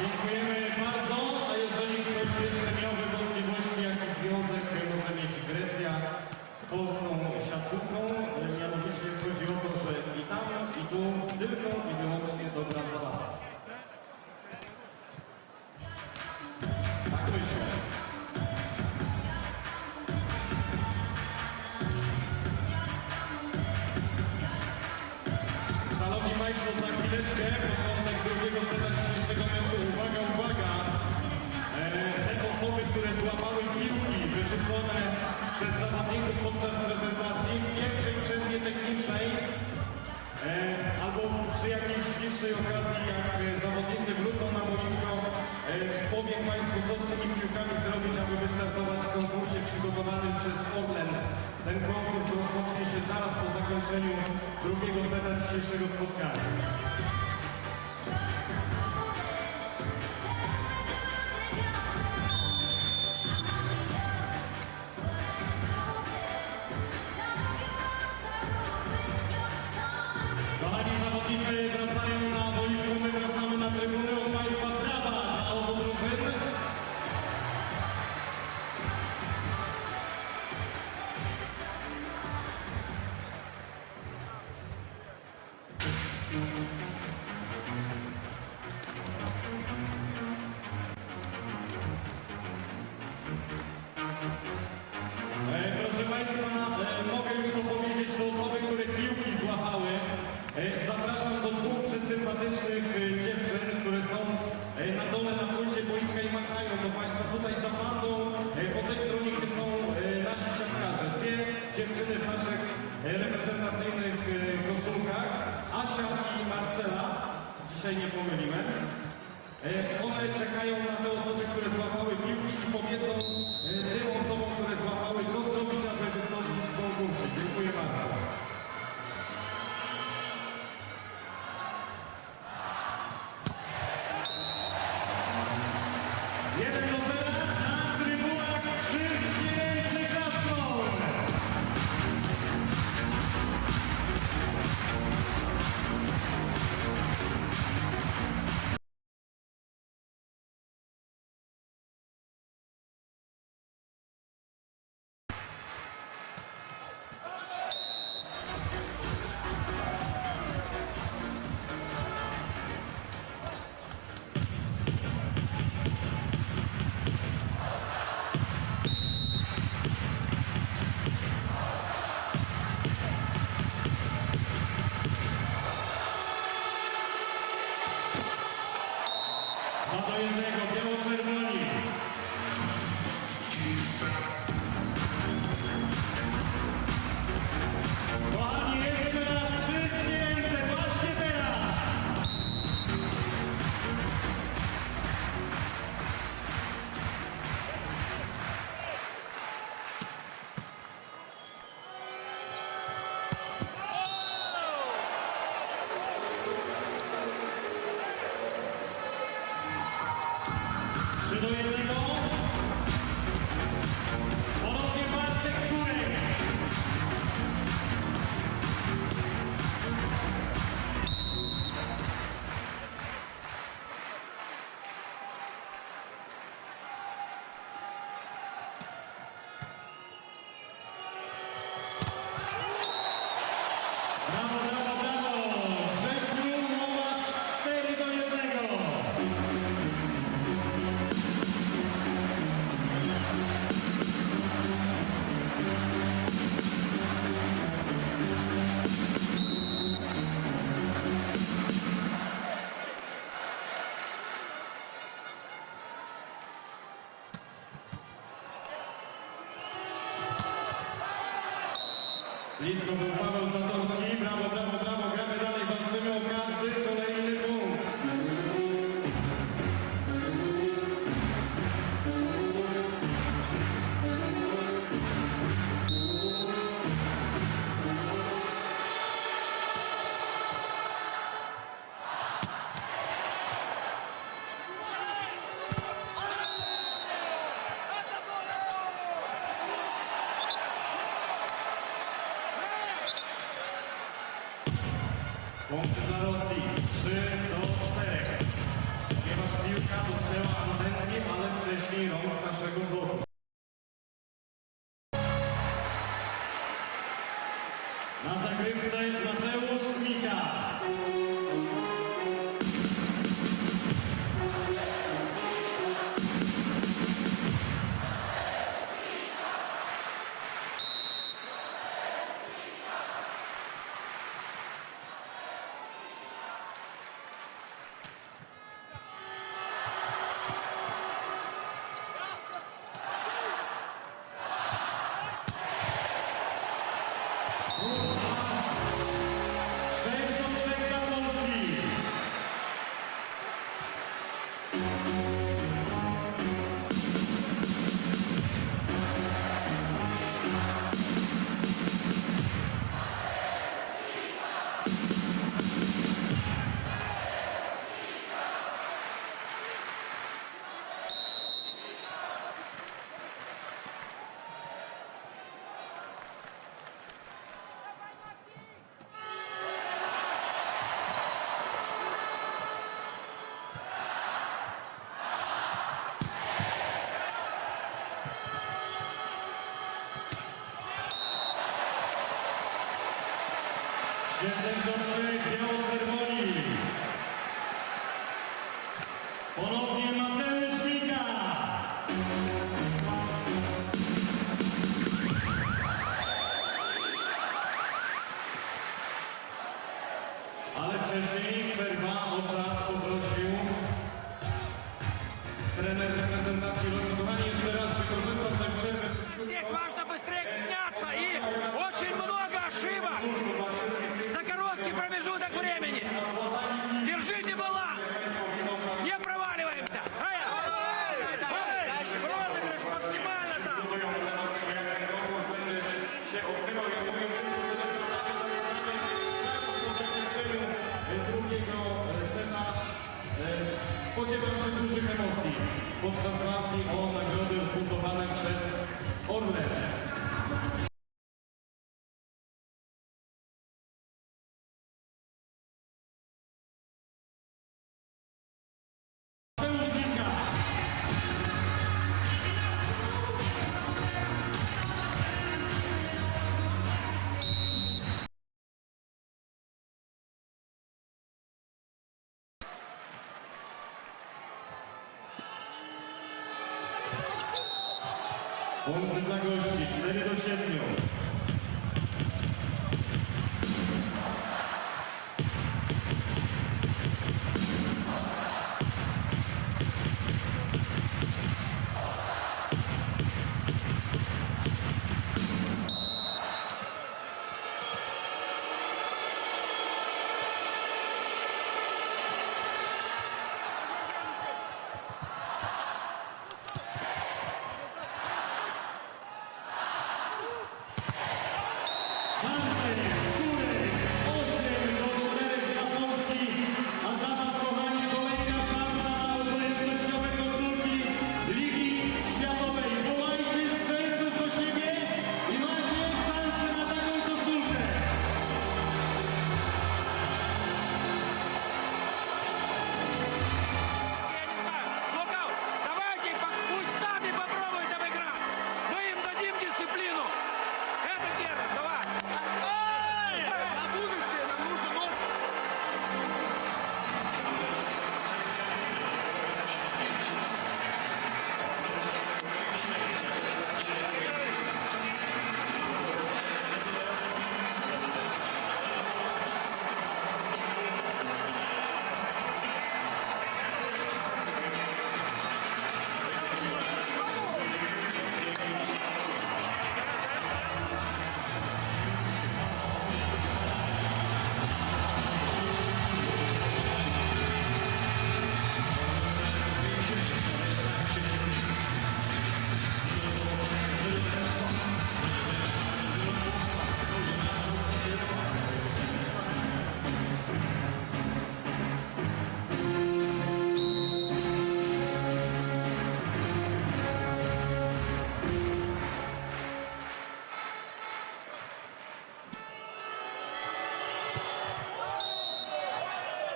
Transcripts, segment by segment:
Dziękujemy bardzo, a jeżeli ktoś jeszcze miałby wątpliwości, jaki związek może mieć Grecja z polską siatkówką, mianowicie chodzi o to, że i tam, i tu tylko i wyłącznie dobra zabawa. Tak myślę. Szanowni Państwo, za chwileczkę początek drugiego seta dzisiejszego meczu. Uwaga, uwaga! Te osoby, które złapały piłki wyrzucone przez zawodników podczas prezentacji w pierwszej przerwie technicznej albo przy jakiejś bliższej okazji, jak zawodnicy wrócą na boisko, powiem Państwu, co z tymi piłkami zrobić, aby wystartować w konkursie przygotowanym przez Orlen. Ten konkurs rozpocznie się zaraz po zakończeniu drugiego seta dzisiejszego spotkania. Kochani zawodnicy wracają na boisko, my wracamy na trybunę. Od Państwa brawa dla obu drużyn. Proszę Państwa, mogę już to powiedzieć do osoby, które piłki złapały. Zapraszam do dwóch przesympatycznych dziewczyn, które są na dole na płycie boiska i machają do Państwa tutaj za bandą, po tej stronie, gdzie są nasi siatkarze. Dwie dziewczyny w naszych reprezentacyjnych koszulkach, Asia i Marcela, dzisiaj nie pomyliłem. One czekają na te osoby, które złapały piłki i powiedzą tym osobom, które złapały, co zrobić, aby wystąpić w konkursie. Dziękuję bardzo. Jeden do zera, na trybunach wszystkie ręce klaszczą. Do jednego, biało-czerwoni. Kochani, jeszcze raz wszystkie ręce, właśnie teraz. Do jednego. Ponownie Bartek Kurek. Brawo, brawo, brawo. Grzesiu Łomacz 4 do 1. Blisko był Paweł Zatorski. Brawo, brawo, brawo. Gramy dalej, walczymy o każdy kolejny punkt. Punkty dla Rosji 3 do 4. Ponieważ piłka Punkty dla gości 4-7.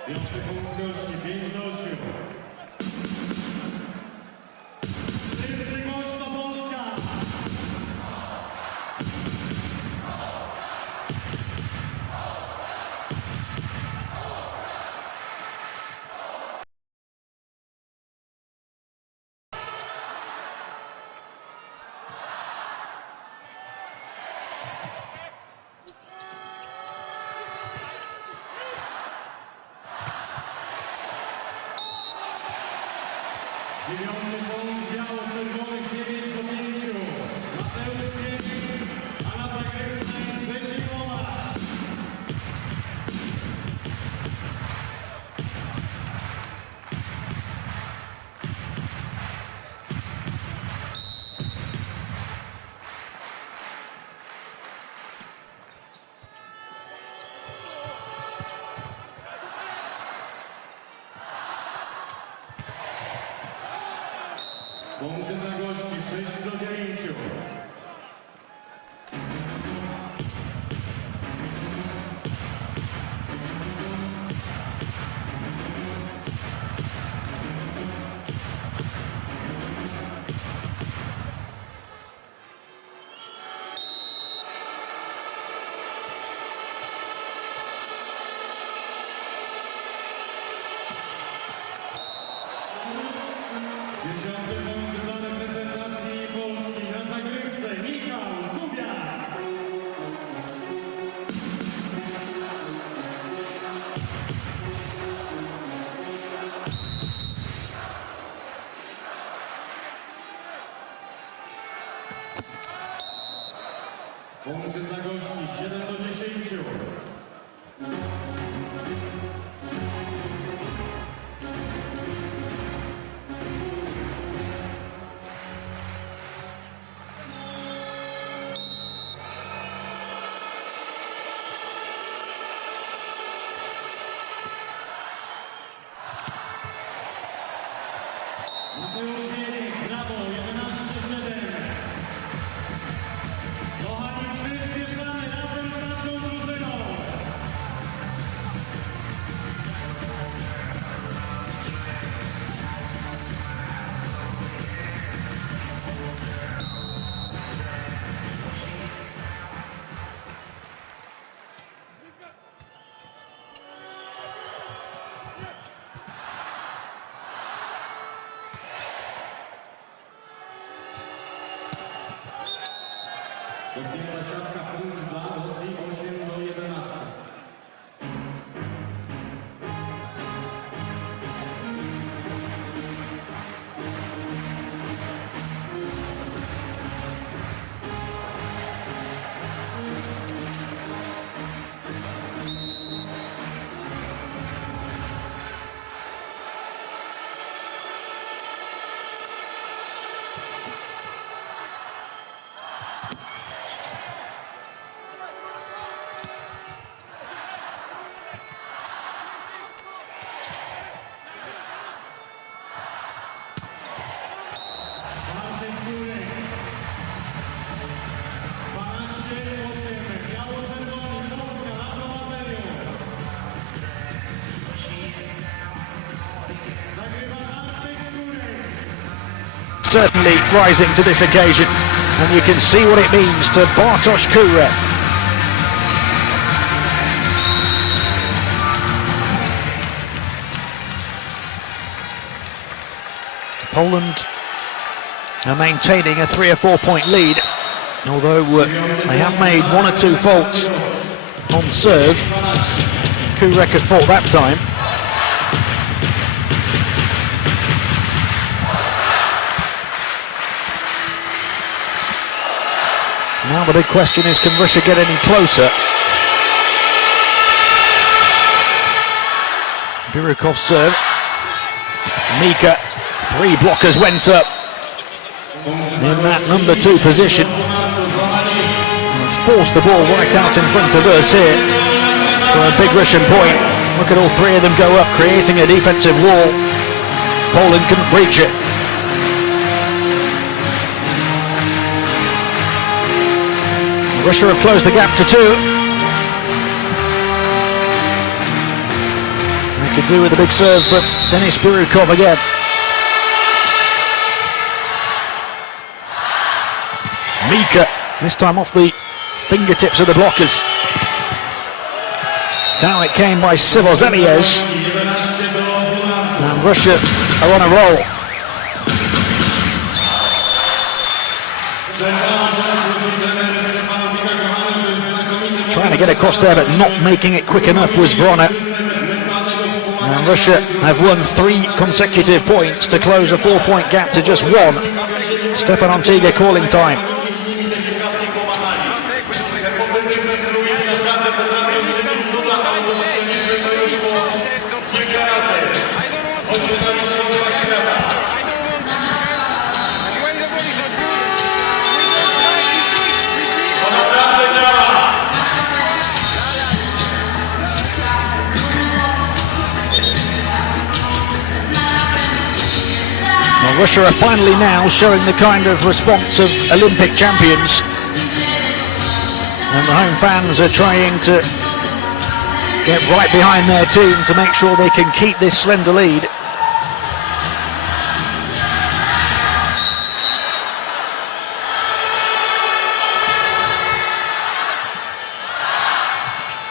Piąty punkt gości 5-8. Wszyscy głośno Polska! Dziewiąty punkt biało-czerwonych 9-5. Mateusz Piękny, a na zagrywce Grzesiek Łomacz. Punkty dla gości 6-9. Dziesiąty punkt dla reprezentacji Polski na zagrywce Michał Kubiak. Punkty dla gości 7-10. Dotknięta siatka punkt dla Rosji 8-11. Certainly rising to this occasion, and you can see what it means to Bartosz Kurek. Poland are maintaining a 3 or 4 point lead, although they have made 1 or 2 faults on serve. Kurek at fault that time. Now the big question is, can Russia get any closer? Birukov's serve. Mika, 3 blockers went up in that number 2 position. And forced the ball right out in front of us here for a big Russian point. Look at all 3 of them go up, creating a defensive wall. Poland couldn't breach it. Russia have closed the gap to 2. They could do with a big serve for Denis Birukov again. Mika, this time off the fingertips of the blockers. Down it came by Sivozeliez. And Russia are on a roll. Trying to get across there, but not making it quick enough was Vrona. And Russia have won 3 consecutive points to close a 4 point gap to just 1. Stefan Antiga calling time. Russia are finally now showing the kind of response of Olympic champions, and the home fans are trying to get right behind their team to make sure they can keep this slender lead.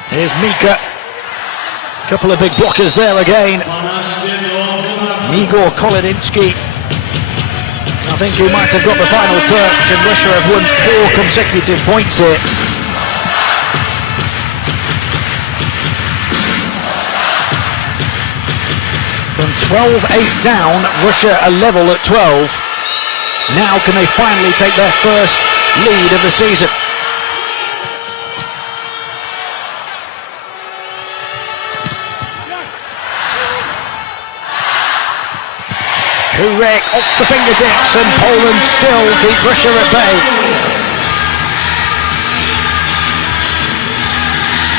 Here's Mika, couple of big blockers there again. Igor Kolodinsky, I think he might have got the final touch, and Russia have won 4 consecutive points here. From 12-8 down, Russia are level at 12. Now can they finally take their first lead of the season? Kurek off the fingertips, and Poland still keep Russia at bay.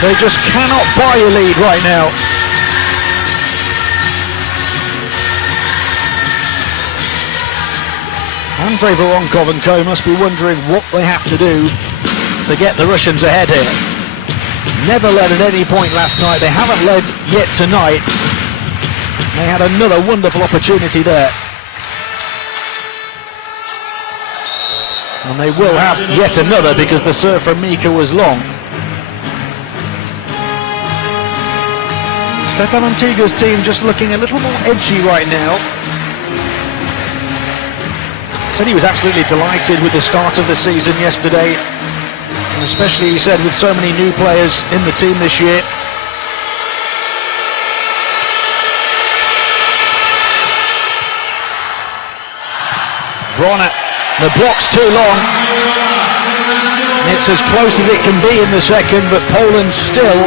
They just cannot buy a lead right now. Andrei Voronkov and co must be wondering what they have to do to get the Russians ahead here. Never led at any point last night. They haven't led yet tonight. They had another wonderful opportunity there. And they will have yet another, because the serve from Mika was long. Stefan Antiga's team just looking a little more edgy right now. Said he was absolutely delighted with the start of the season yesterday. And especially, he said, with so many new players in the team this year. Vrona, the block's too long. It's as close as it can be in the second, but Poland still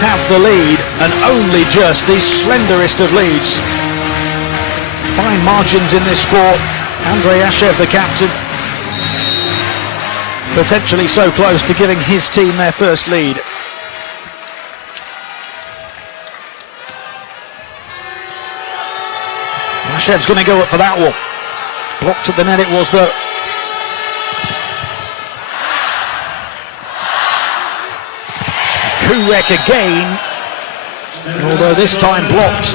have the lead, and only just the slenderest of leads. Fine margins in this sport. Andrei Ashev, the captain, potentially so close to giving his team their first lead. Ashev's going to go up for that one. Blocked at the net it was, though. Kurek again, although this time blocked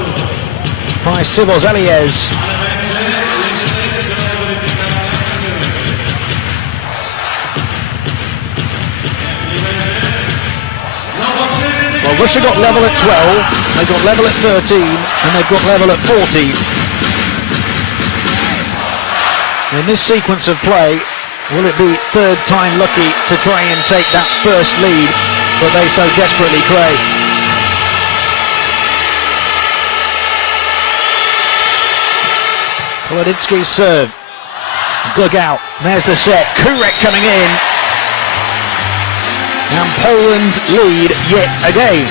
by Sivos Eliez. Well, Russia got level at 12, they got level at 13, and they've got level at 14. In this sequence of play, will it be third time lucky to try and take that first lead that they so desperately crave? Kolodinsky's serve, dug out, there's the set, Kurek coming in, and Poland lead yet again.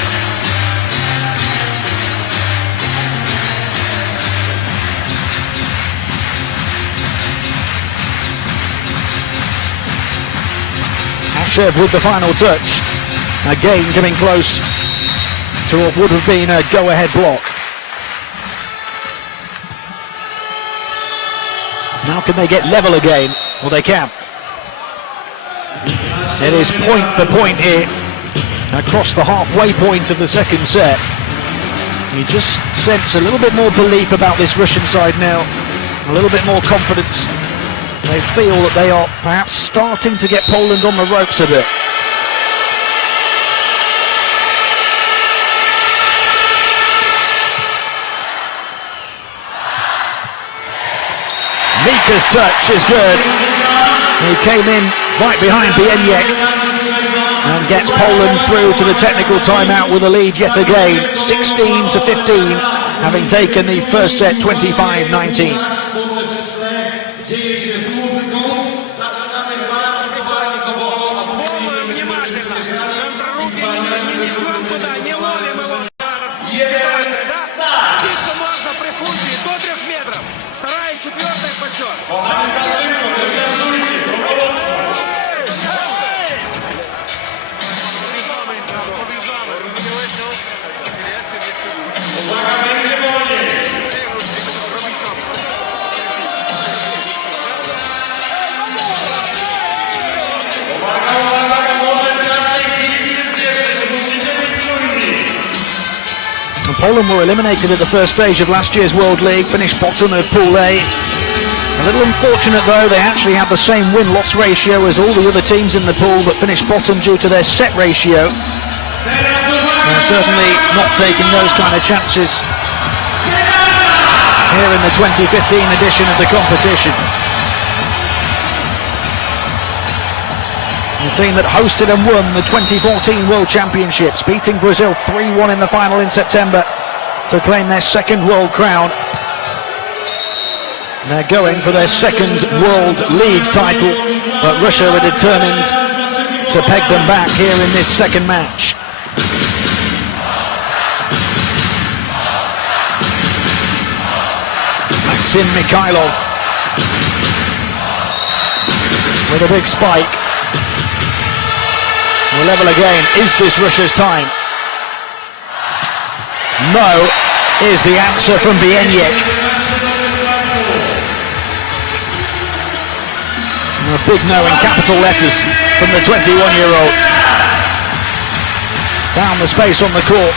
Ashev with the final touch, again coming close to what would have been a go-ahead block. Now can they get level again? Well, they can. It is point for point here, across the halfway point of the second set. You just sense a little bit more belief about this Russian side now, a little bit more confidence. They feel that they are perhaps starting to get Poland on the ropes a bit. Mika's touch is good. He came in right behind Bieniek and gets Poland through to the technical timeout with a lead yet again, 16-15, having taken the first set 25-19. Poland were eliminated at the first stage of last year's World League, finished bottom of Pool A. A little unfortunate though, they actually had the same win-loss ratio as all the other teams in the pool, but finished bottom due to their set ratio. They're certainly not taking those kind of chances here in the 2015 edition of the competition. The team that hosted and won the 2014 World Championships, beating Brazil 3-1 in the final in September to claim their second world crown. They're going for their second World League title, but Russia are determined to peg them back here in this second match. Maxim Mikhailov with a big spike. We'll level again. Is this Russia's time? No is the answer from Bieniek. A big no in capital letters from the 21-year-old. Found the space on the court.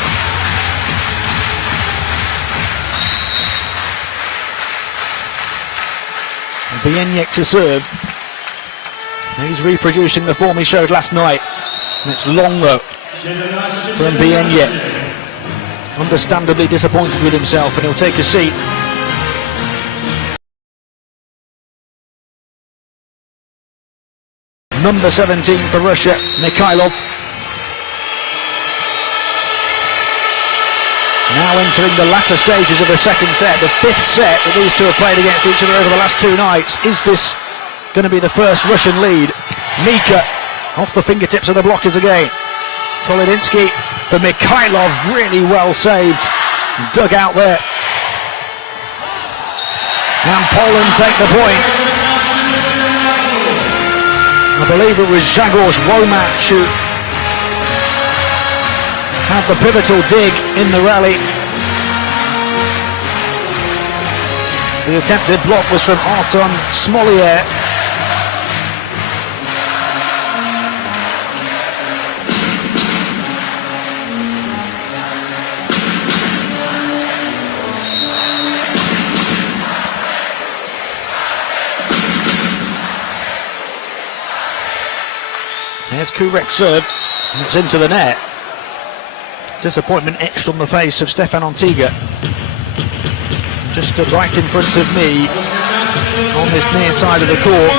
And Bieniek to serve. He's reproducing the form he showed last night. And it's long though from Bieniek. Understandably disappointed with himself, and he'll take a seat. number 17 for Russia, Mikhailov. Now entering the latter stages of the second set, the fifth set that these two have played against each other over the last 2 nights. Is this going to be the first Russian lead? Mika off the fingertips of the blockers again. Kolodinsky for Mikhailov, really well saved. Dug out there. And Poland take the point. I believe it was Grzegorz Łomacz who had the pivotal dig in the rally. The attempted block was from Artem Smolier. There's Kurek's serve. It's into the net. Disappointment etched on the face of Stefan Antiga. Just stood right in front of me on this near side of the court.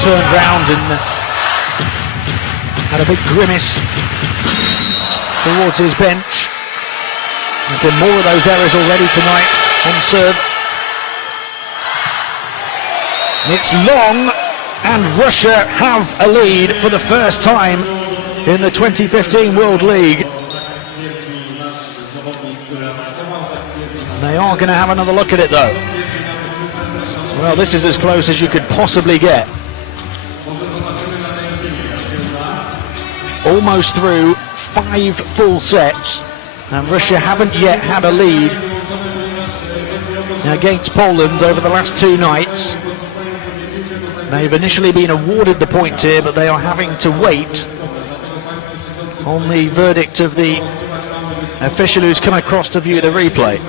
Turned round and had a big grimace towards his bench. There's been more of those errors already tonight on serve. It's long, and Russia have a lead for the first time in the 2015 World League. They are going to have another look at it though. Well, this is as close as you could possibly get. Almost through 5 full sets, and Russia haven't yet had a lead against Poland over the last 2 nights. They've initially been awarded the point here, but they are having to wait on the verdict of the official who's come across to view the replay.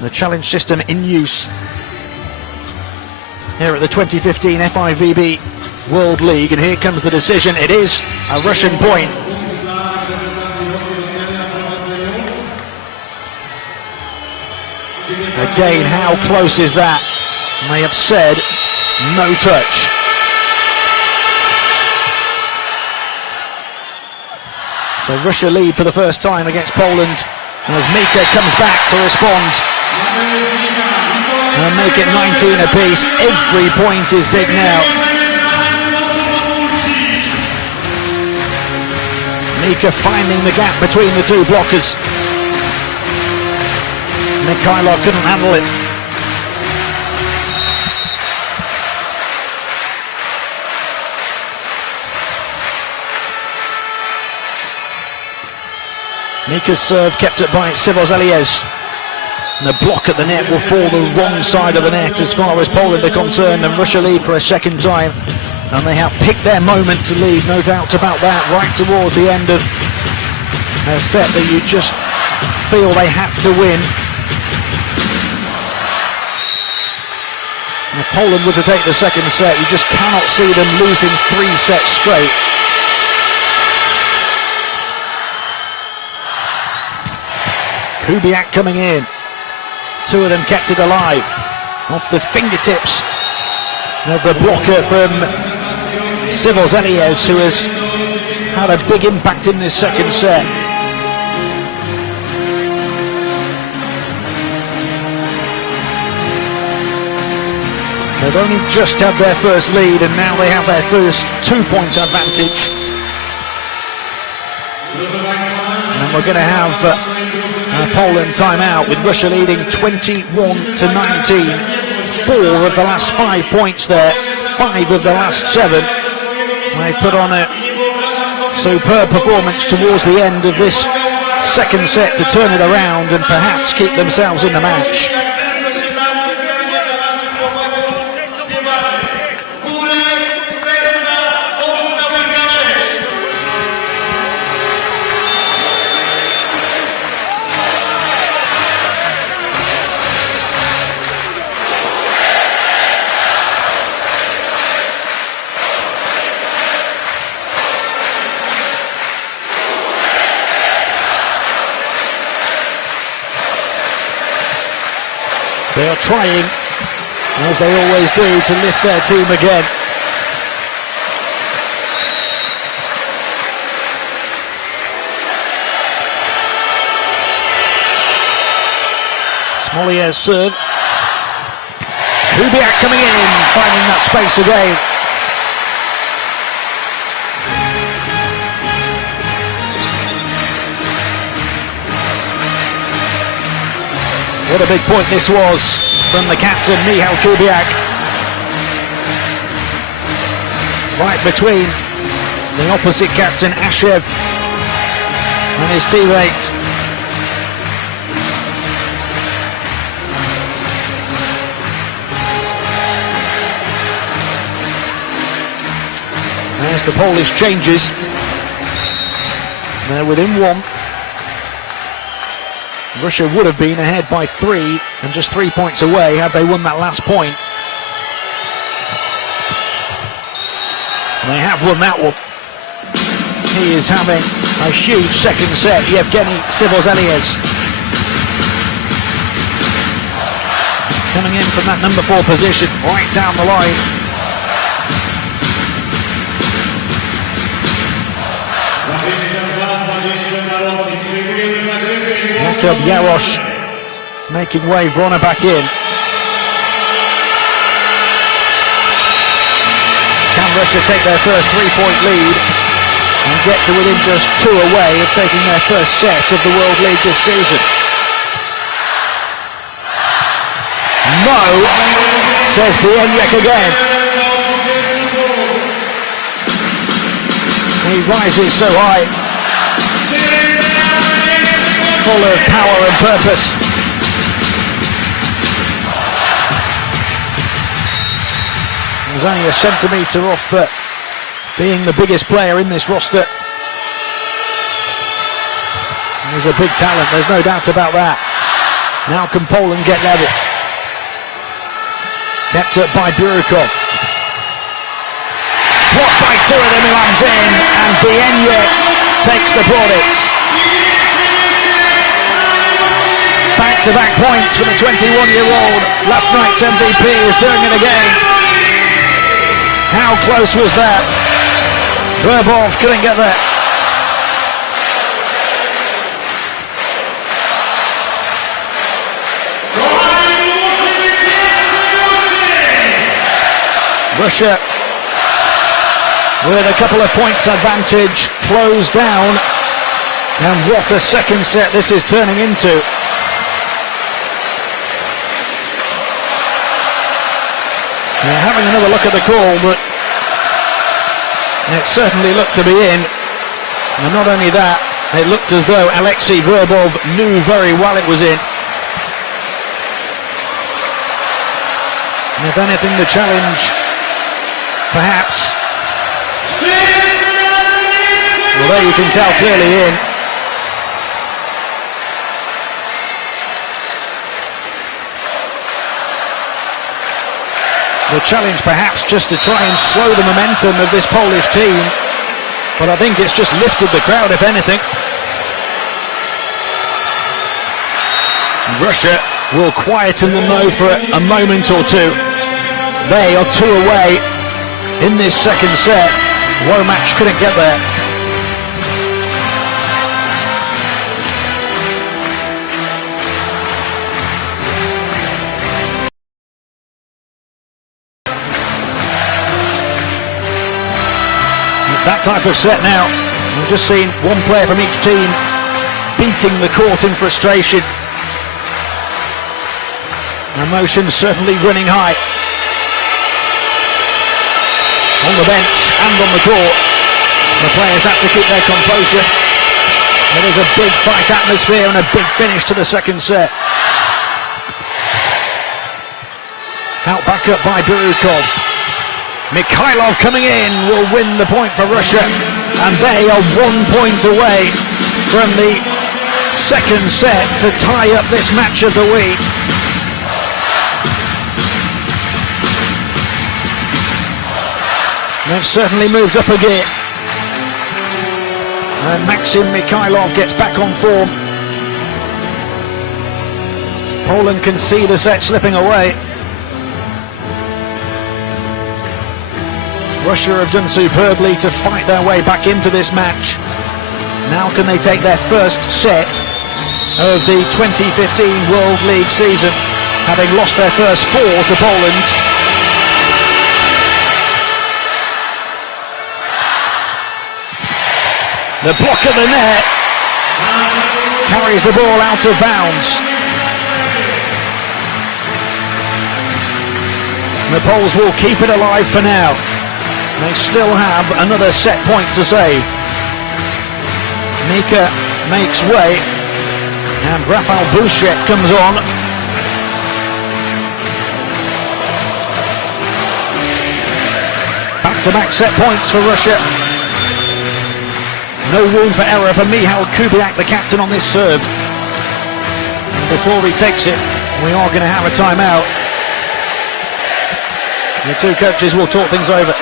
The challenge system in use here at the 2015 FIVB World League, and here comes the decision. It is a Russian point. Again, how close is that? They have said no touch. So Russia lead for the first time against Poland, as Mika comes back to respond and make it 19 apiece. Every point is big now. Mika finding the gap between the two blockers. Mikhailov couldn't handle it. Mika's serve kept it by Sivozeliez. The block at the net will fall the wrong side of the net as far as Poland are concerned, and Russia lead for a second time. And they have picked their moment to lead, no doubt about that, right towards the end of a set that you just feel they have to win. And if Poland were to take the second set, you just cannot see them losing 3 sets straight. Kubiak coming in. 2 of them kept it alive. Off the fingertips of the blocker from Sivozeliez, who has had a big impact in this second set. They've only just had their first lead, and now they have their first 2-point advantage. And we're going to have Poland timeout with Russia leading 21-19. 4 of the last 5 points there, 5 of the last 7. They put on a superb performance towards the end of this second set to turn it around and perhaps keep themselves in the match. They are trying as they always do, to lift their team again. Smolier's serve. Kubiak coming in, finding that space again. What a big point this was from the captain, Michal Kubiak. Right between the opposite captain, Ashev, and his teammate. As the Polish changes, they're within one. Russia would have been ahead by 3 and just 3 points away had they won that last point. And they have won that one. He is having a huge second set, Yevgeny Sivozelies. Coming in from that number 4 position, right down the line. Jakub Jarosz making way, Vrona back in. Can Russia take their first 3-point lead and get to within just 2 away of taking their first set of the World League this season? No, says Bieniek again. He rises so high, full of power and purpose. He was only a centimetre off, but being the biggest player in this roster, he's a big talent, there's no doubt about that. Now can Poland get level? Kept up by Burukov. Blocked by 2 of them, who comes in, and Bieniek takes the plaudits. Back-to-back points for the 21-year-old. Last night's MVP is doing it again. How close was that? Verbov couldn't get there. Russia with a couple of points advantage, closed down, and what a second set this is turning into. They're having another look at the call, but it certainly looked to be in. And not only that, it looked as though Alexei Verbov knew very well it was in. And if anything, the challenge, perhaps, well, there you can tell clearly in. The challenge perhaps just to try and slow the momentum of this Polish team, but I think it's just lifted the crowd, if anything. Russia will quieten them though for a moment or two. They are 2 away in this second set. Womack couldn't get there. It's that type of set now. We've just seen one player from each team beating the court in frustration. Emotions certainly running high. On the bench and on the court, the players have to keep their composure. It is a big fight atmosphere and a big finish to the second set. Out back up by Burukov. Mikhailov coming in will win the point for Russia, and they are 1 point away from the second set to tie up this match of the week. They've certainly moved up a gear. And Maxim Mikhailov gets back on form. Poland can see the set slipping away. Russia have done superbly to fight their way back into this match. Now can they take their first set of the 2015 World League season, having lost their first 4 to Poland. The block of the net carries the ball out of bounds. The Poles will keep it alive for now. They still have another set point to save. Mika makes way, and Rafał Buszek comes on. Back-to-back set points for Russia. No room for error for Michal Kubiak, the captain, on this serve. And before he takes it, we are going to have a timeout. The two coaches will talk things over.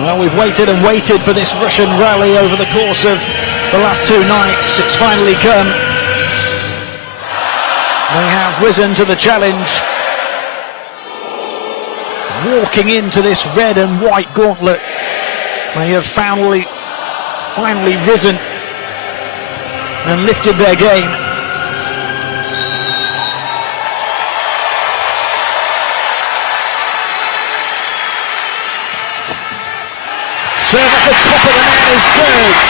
Well, we've waited and waited for this Russian rally over the course of the last 2 nights. It's finally come. They have risen to the challenge, walking into this red and white gauntlet. They have finally risen and lifted their game. Serve at the top of the net is good.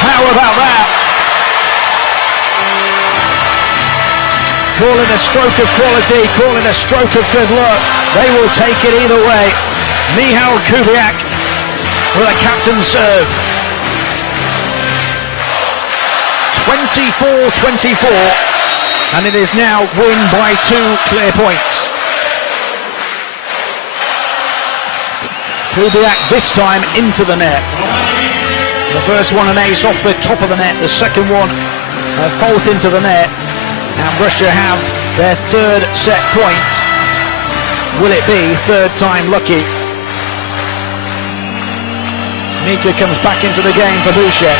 How about that? Call it a stroke of quality, call it a stroke of good luck. They will take it either way. Michal Kubiak with a captain's serve. 24-24, and it is now win by 2 clear points. Kubiak this time into the net. The first one an ace off the top of the net, the second one a fault into the net, and Russia have their 3rd set point. Will it be 3rd time lucky? Mika comes back into the game for Buszek.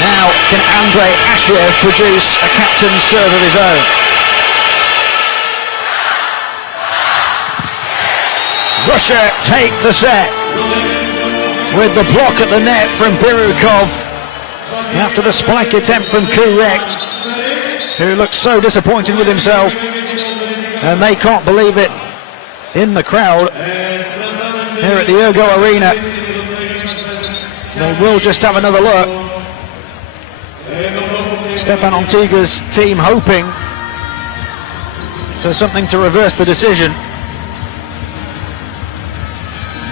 Now can Andrei Ashev produce a captain's serve of his own? Russia take the set with the block at the net from Birukov after the spike attempt from Kurek, who looks so disappointed with himself, and they can't believe it in the crowd here at the Ergo Arena. They will just have another look. Stefan Ontiga's team hoping for something to reverse the decision.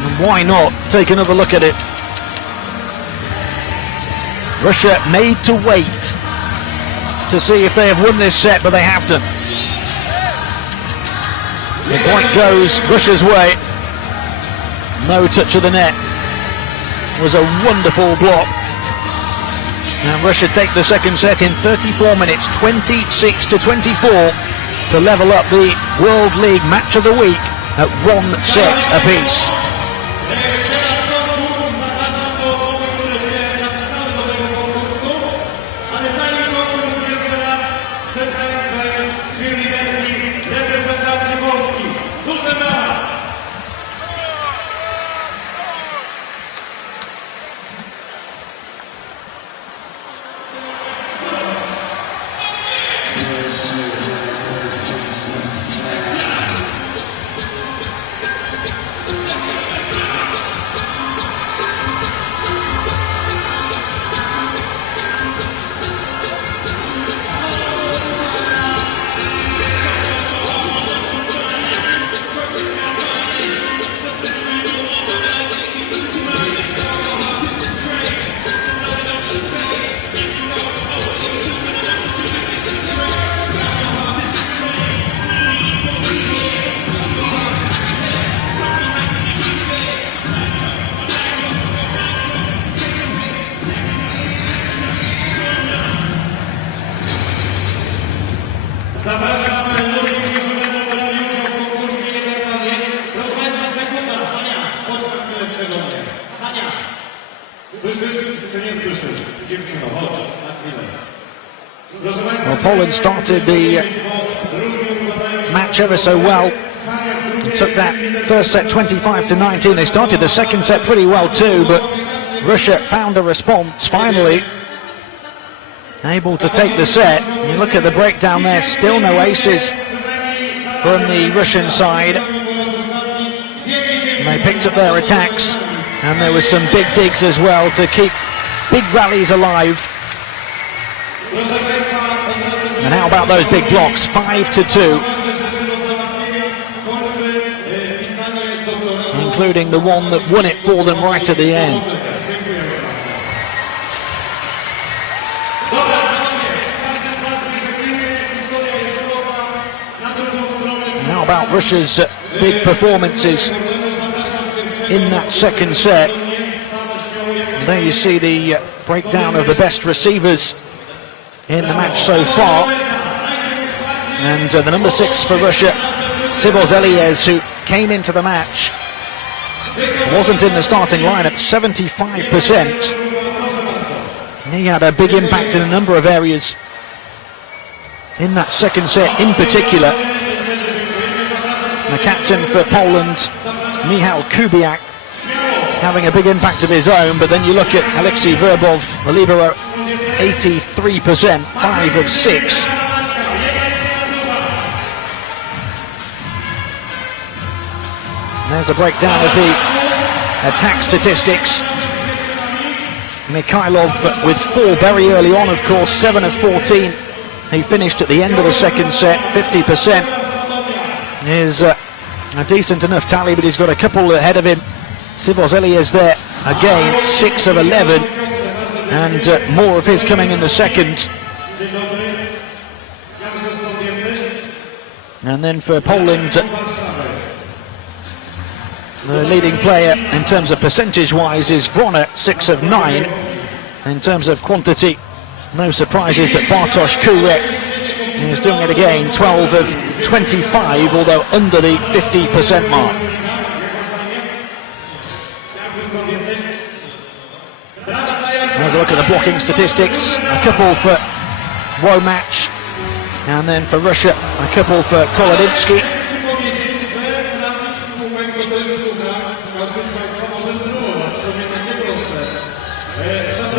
And why not take another look at it? Russia made to wait to see if they have won this set, but they have to. The point goes Russia's way. No touch of the net. It was a wonderful block. And Russia take the second set in 34 minutes, 26-24, to level up the World League Match of the Week at 1 set apiece. Well, Poland started the match ever so well. They took that first set 25-19. They started the second set pretty well too, but Russia found a response finally, able to take the set. You look at the breakdown there, still no aces from the Russian side. And they picked up their attacks, and there was some big digs as well to keep big rallies alive. And how about those big blocks? 5-2, including the one that won it for them right at the end. How about Russia's big performances in that second set? And there you see the breakdown of the best receivers in the match so far. And the number 6 for Russia, Elias, who came into the match, wasn't in the starting lineup, 75%. He had a big impact in a number of areas in that second set in particular. The captain for Poland, Michał Kubiak, having a big impact of his own, but then you look at Alexei Verbov, the libero, 83%, 5 of 6. There's a breakdown of the attack statistics. Mikhailov with 4 very early on, of course, 7 of 14. He finished at the end of the second set, 50%. Is a decent enough tally, but he's got a couple ahead of him. Elias there again, 6 of 11, and more of his coming in the second. And then for Poland, the leading player in terms of percentage-wise is Vrona, 6 of 9. In terms of quantity, no surprises that Bartosz Kurek is doing it again, 12 of 25, although under the 50% mark. There's a look at the blocking statistics, a couple for Womack, and then for Russia, a couple for Kolodinsky.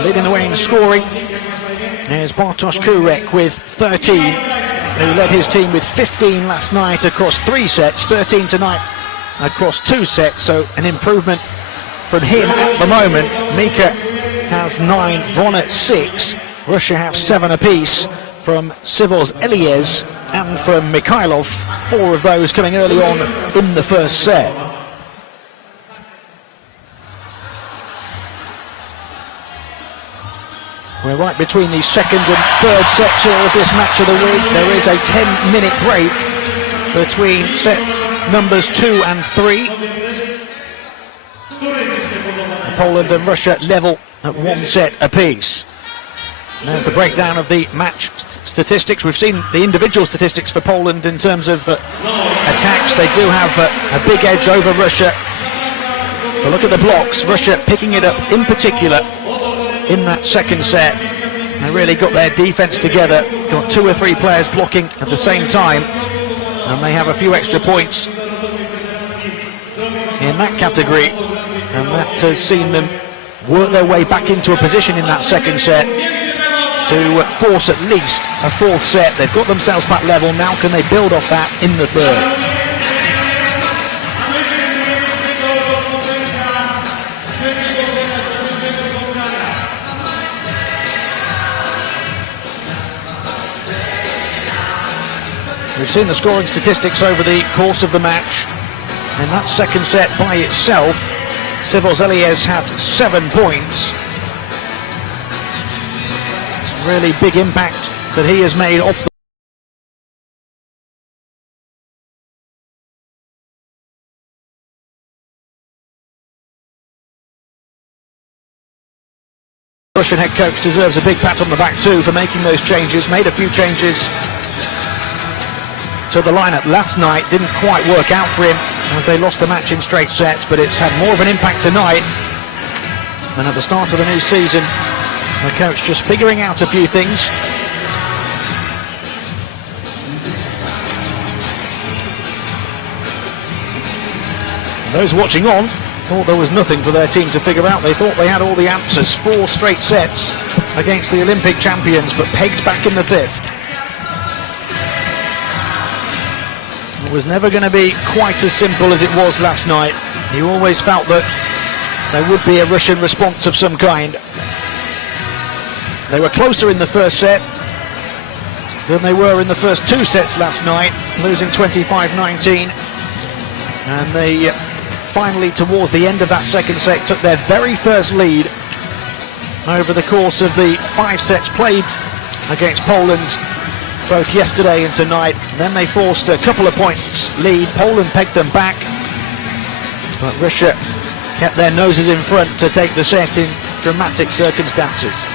Leading the way in scoring is Bartosz Kurek with 13, who led his team with 15 last night across 3 sets, 13 tonight across 2 sets, so an improvement from him at the moment. Mika has 9, Vrona 6, Russia have 7 apiece from Elias and from Mikhailov, 4 of those coming early on in the first set. We're right between the second and third sets here of this match of the week. There is a 10-minute break between set numbers 2 and 3. Poland and Russia level at 1 set apiece. And there's the breakdown of the match statistics. We've seen the individual statistics for Poland in terms of attacks. They do have a big edge over Russia. But look at the blocks. Russia picking it up in particular in that second set. They really got their defense together, got 2 or 3 players blocking at the same time, and they have a few extra points in that category, and that has seen them work their way back into a position in that second set to force at least a 4th set. They've got themselves back level. Now can they build off that in the third? We've seen the scoring statistics over the course of the match. In that second set by itself, Elias had 7 points. Really big impact that he has made off the Russian head coach deserves a big pat on the back too for making those changes. Made a few changes to the lineup last night, didn't quite work out for him as they lost the match in straight sets, but it's had more of an impact tonight. And at the start of the new season, the coach just figuring out a few things. Those watching on thought there was nothing for their team to figure out. They thought they had all the answers. 4 straight sets against the Olympic champions, but pegged back in the 5th. It was never going to be quite as simple as it was last night. You always felt that there would be a Russian response of some kind. They were closer in the first set than they were in the first 2 sets last night, losing 25-19. And they finally, towards the end of that second set, took their very first lead over the course of the 5 sets played against Poland, both yesterday and tonight. And then they forced a couple of points lead. Poland pegged them back, but Russia kept their noses in front to take the set in dramatic circumstances.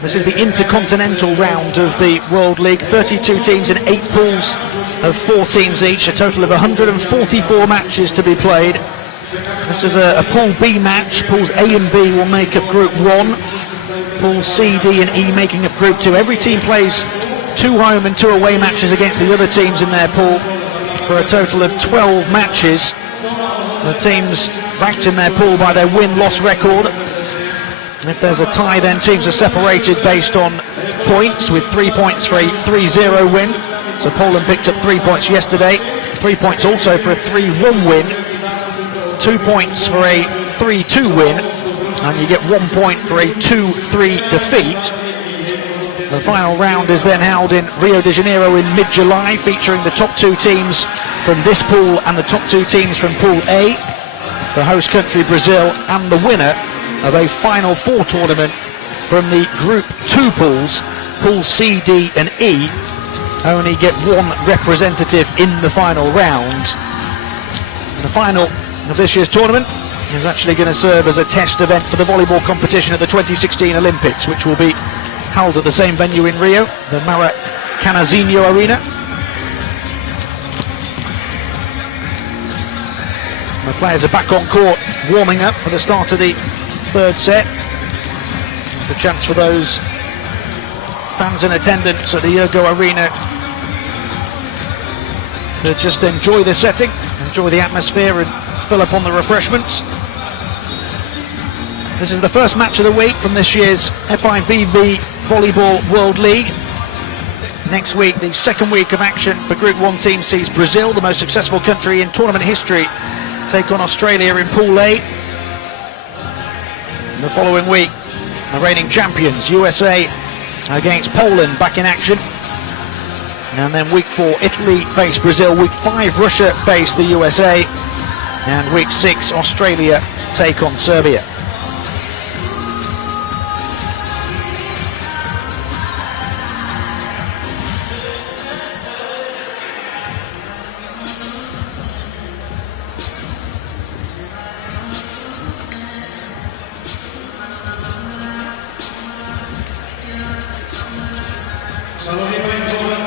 This is the intercontinental round of the World League. 32 teams in 8 pools of 4 teams each, a total of 144 matches to be played. This is a Pool B match. Pools A and B will make up Group 1. Pools C, D and E making up Group 2. Every team plays 2 home and 2 away matches against the other teams in their pool for a total of 12 matches. The teams ranked in their pool by their win-loss record. If there's a tie, then teams are separated based on points, with 3 points for a 3-0 win. So Poland picked up 3 points yesterday, 3 points also for a 3-1 win, 2 points for a 3-2 win, and you get 1 point for a 2-3 defeat. The final round is then held in Rio de Janeiro in mid-July, featuring the top 2 teams from this pool and the top 2 teams from Pool A, the host country Brazil, and the winner of a Final 4 tournament from the Group 2 pools, Pools C, D and E, only get 1 representative in the final round. And the final of this year's tournament is actually going to serve as a test event for the volleyball competition at the 2016 Olympics, which will be held at the same venue in Rio, the Maracanãzinho Arena. And the players are back on court, warming up for the start of the 3rd set. It's a chance for those fans in attendance at the Ergo Arena to just enjoy the setting, enjoy the atmosphere and fill up on the refreshments. This is the first match of the week from this year's FIVB Volleyball World League. Next week, the second week of action for Group 1 team sees Brazil, the most successful country in tournament history, take on Australia in Pool A. The following week, the reigning champions USA against Poland back in action, and then week 4 Italy face Brazil, week 5 Russia face the USA, and week 6 Australia take on Serbia.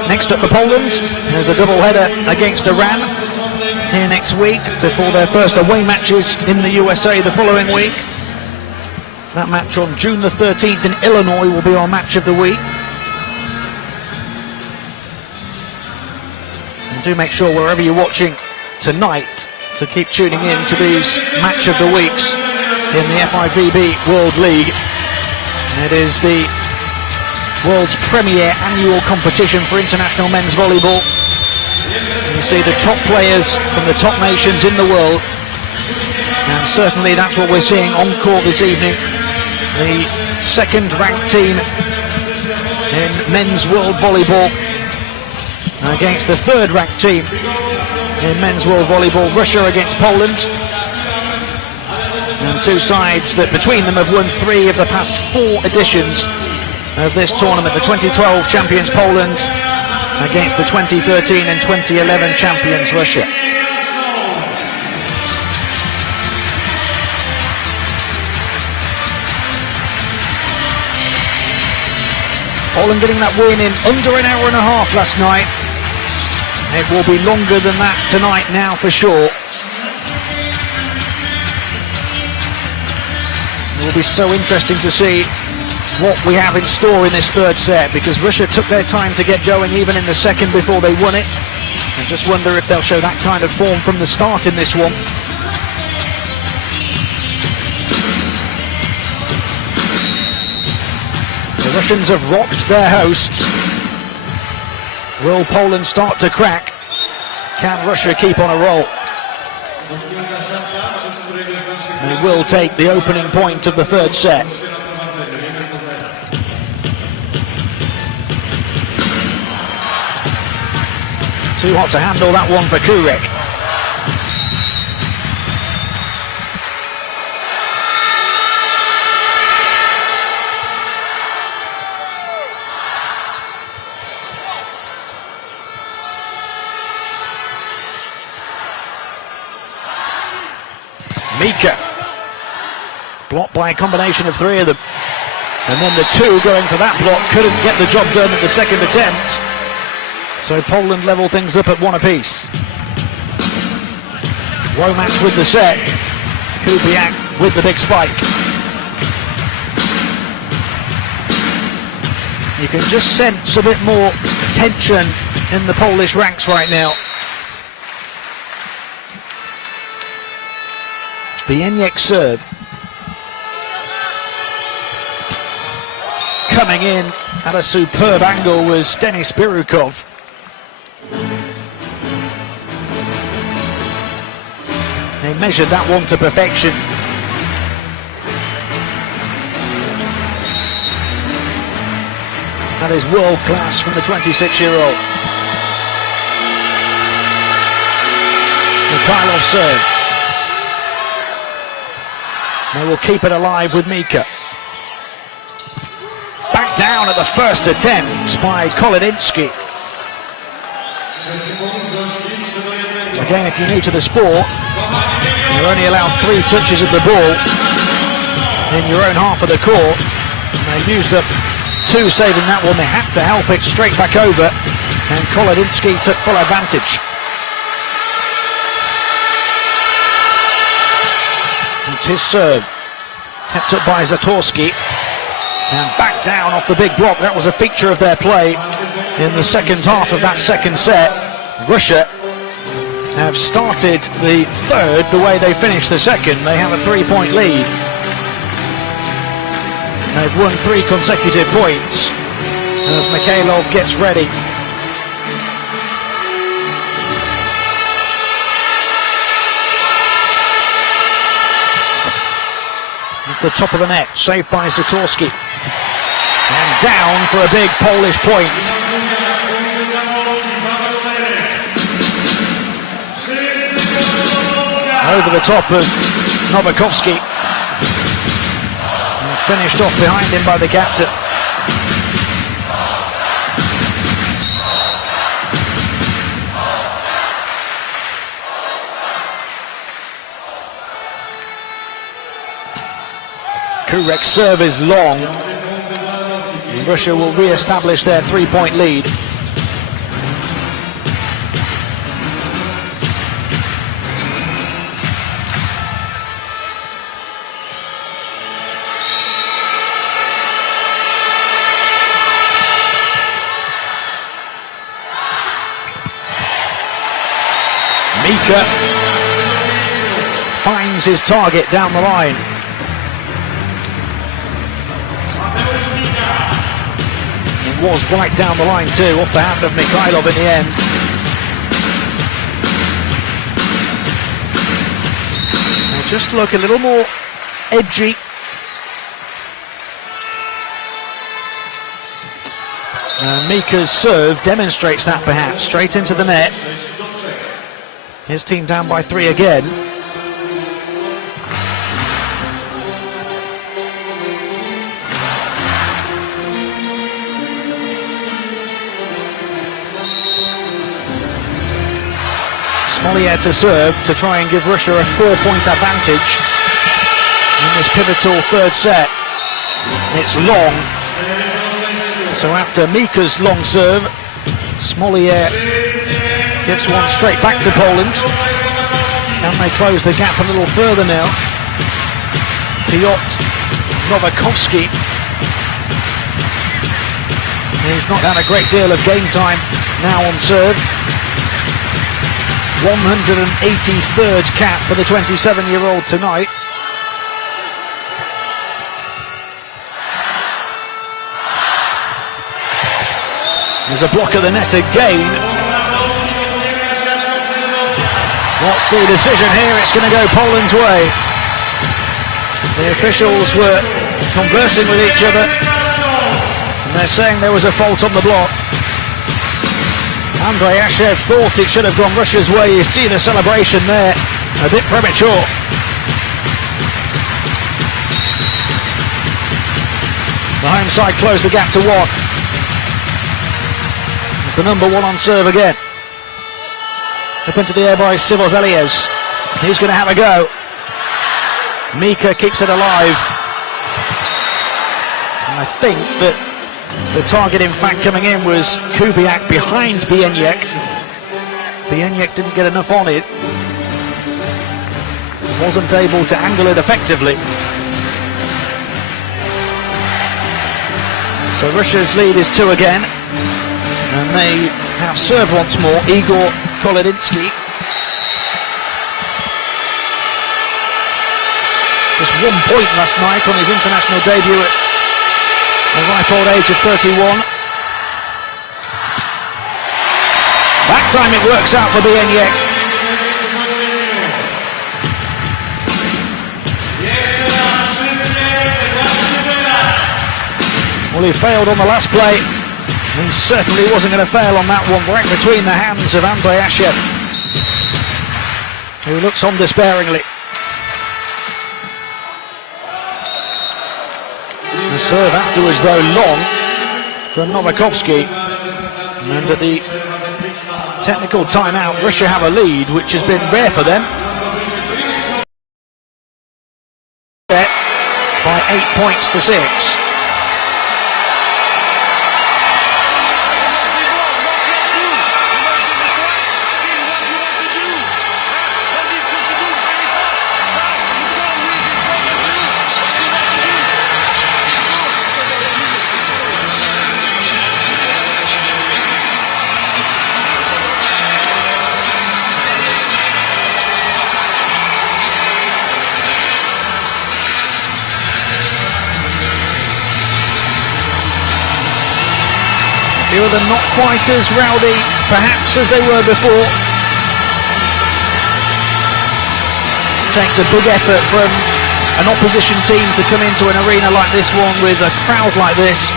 Next up for Poland, there's a double-header against Iran here next week before their first away matches in the USA the following week. That match on June the 13th in Illinois will be our match of the week. And do make sure wherever you're watching tonight to keep tuning in to these match of the weeks in the FIVB World League. It is the world's premier annual competition for international men's volleyball. You see the top players from the top nations in the world, and certainly that's what we're seeing on court this evening. The second ranked team in men's world volleyball against the third ranked team in men's world volleyball, Russia against Poland. And 2 sides that between them have won 3 of the past 4 editions of this tournament. The 2012 champions Poland against the 2013 and 2011 champions Russia. Poland getting that win in under an hour and a half last night. It will be longer than that tonight now for sure. It will be so interesting to see what we have in store in this third set, because Russia took their time to get going even in the second before they won it. I just wonder if they'll show that kind of form from the start in this one. The Russians have rocked their hosts. Will Poland start to crack? Can Russia keep on a roll? They will take the opening point of the third set. Too hot to handle that one for Kurek. Mika. Blocked by a combination of three of them. And then the two going for that block couldn't get the job done at the second attempt. So Poland level things up at one apiece. Romance with the set. Kubiak with the big spike. You can just sense a bit more tension in the Polish ranks right now. Bieniek's serve. Coming in at a superb angle was Denis Birukov. They measured that one to perfection. That is world class from the 26-year-old. Mikhailov serve. They will keep it alive with Mika. Back down at the first attempt by Kolodinsky. Again, if you're new to the sport, you're only allowed 3 touches of the ball in your own half of the court. They used up 2 saving that one. They had to help it straight back over, and Kolodinsky took full advantage. It's his serve, kept up by Zatorsky, and back down off the big block. That was a feature of their play in the second half of that second set. Russia have started the third the way they finished the second. They have a 3-point lead. They've won 3 consecutive points as Mikhailov gets ready. At the top of the net, saved by Zatorsky. And down for a big Polish point. Over the top of Novakovsky. And finished off behind him by the captain. Kurek's serve is long. And Russia will re-establish their 3-point lead. Mika finds his target down the line. It was right down the line too, off the hand of Mikhailov in the end. They just look a little more edgy. Mika's serve demonstrates that perhaps, straight into the net. His team down by 3 again. Smollier to serve to try and give Russia a 4-point advantage in this pivotal third set. It's long. So after Mika's long serve, Smolier gives one straight back to Poland. Can they close the gap a little further now? Piotr Nowakowski, he's not had a great deal of game time now on serve. 183rd cap for the 27-year-old tonight. There's a block at the net again. What's the decision here? It's going to go Poland's way. The officials were conversing with each other and they're saying there was a fault on the block. Andreyashev thought it should have gone Russia's way. You see the celebration there, a bit premature. The home side closed the gap to 1. It's the number 1 on serve again. Up into the air by Sivozelies. He's going to have a go. Mika keeps it alive. And I think that the target in fact coming in was Kubiak behind Bieniek. Bieniek didn't get enough on it. Wasn't able to angle it effectively. So Russia's lead is 2 again. And they have served once more. Igor Kolodinsky. Just 1 point last night on his international debut at the ripe old age of 31. That time it works out for Bieniek. Well, he failed on the last play. He certainly wasn't going to fail on that one, right between the hands of Andreyashev, who looks on despairingly. The serve afterwards, though, long from Novakovsky. And at the technical timeout, Russia have a lead, which has been rare for them. By 8 points to 6. Few of them not quite as rowdy, perhaps, as they were before. It takes a big effort from an opposition team to come into an arena like this one with a crowd like this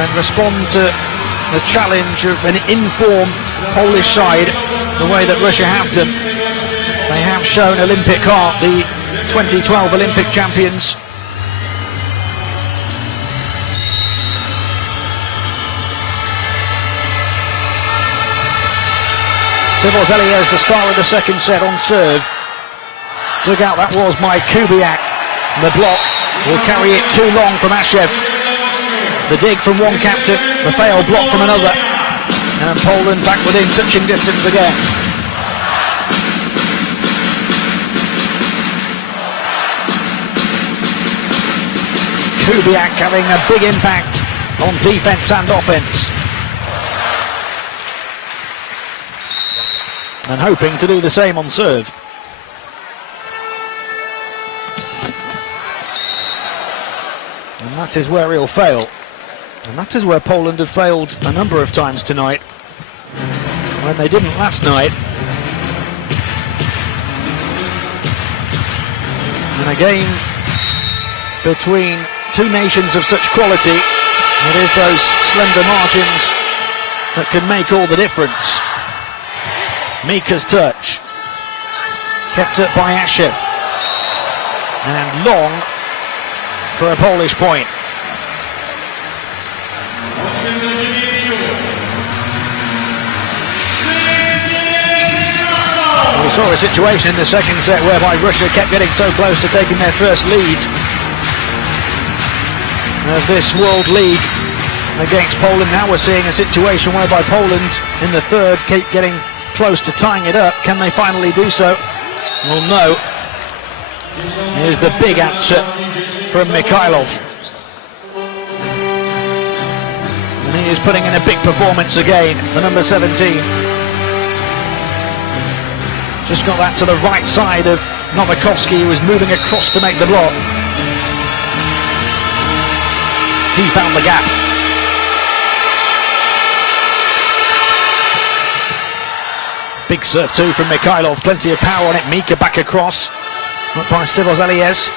and respond to the challenge of an in-form Polish side the way that Russia have done. They have shown Olympic heart, the 2012 Olympic champions. Sivozelies, the star of the second set on serve. Took out, that was by Kubiak. The block will carry it too long from Ashev. The dig from one captain, the failed block from another. And Poland back within touching distance again. Kubiak having a big impact on defence and offence. And hoping to do the same on serve. And that is where he'll fail. And that is where Poland have failed a number of times tonight, when they didn't last night. In a game between two nations of such quality, it is those slender margins that can make all the difference. Mika's touch, kept up by Ashev, and long for a Polish point. We saw a situation in the second set whereby Russia kept getting so close to taking their first lead of this World League against Poland. Now we're seeing a situation whereby Poland in the third keep getting close to tying it up. Can they finally do so? Well, no. Here's the big answer from Mikhailov. And he is putting in a big performance again, the number 17. Just got that to the right side of Novakovsky, who was moving across to make the block. He found the gap. Big serve too from Mikhailov, plenty of power on it. Mika back across, up by Sivozeliez.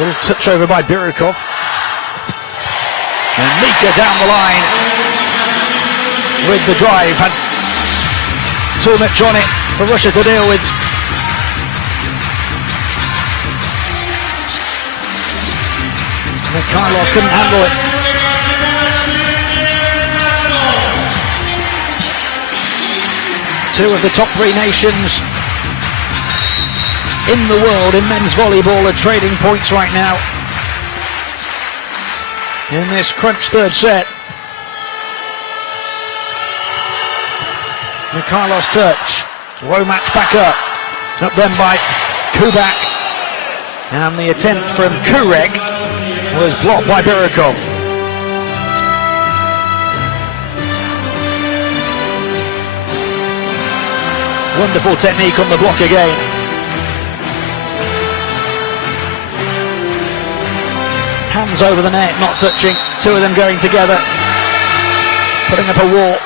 Little touch over by Birukov. And Mika down the line with the drive. Had too much on it for Russia to deal with. Mikhailov couldn't handle it. Two of the top three nations in the world in men's volleyball are trading points right now in this crunch third set. Mikhailov's touch. Womack back up. Up then by Kubak. And the attempt from Kurek was blocked by Birukov. Wonderful technique on the block again. Hands over the net, not touching. Two of them going together, putting up a wall.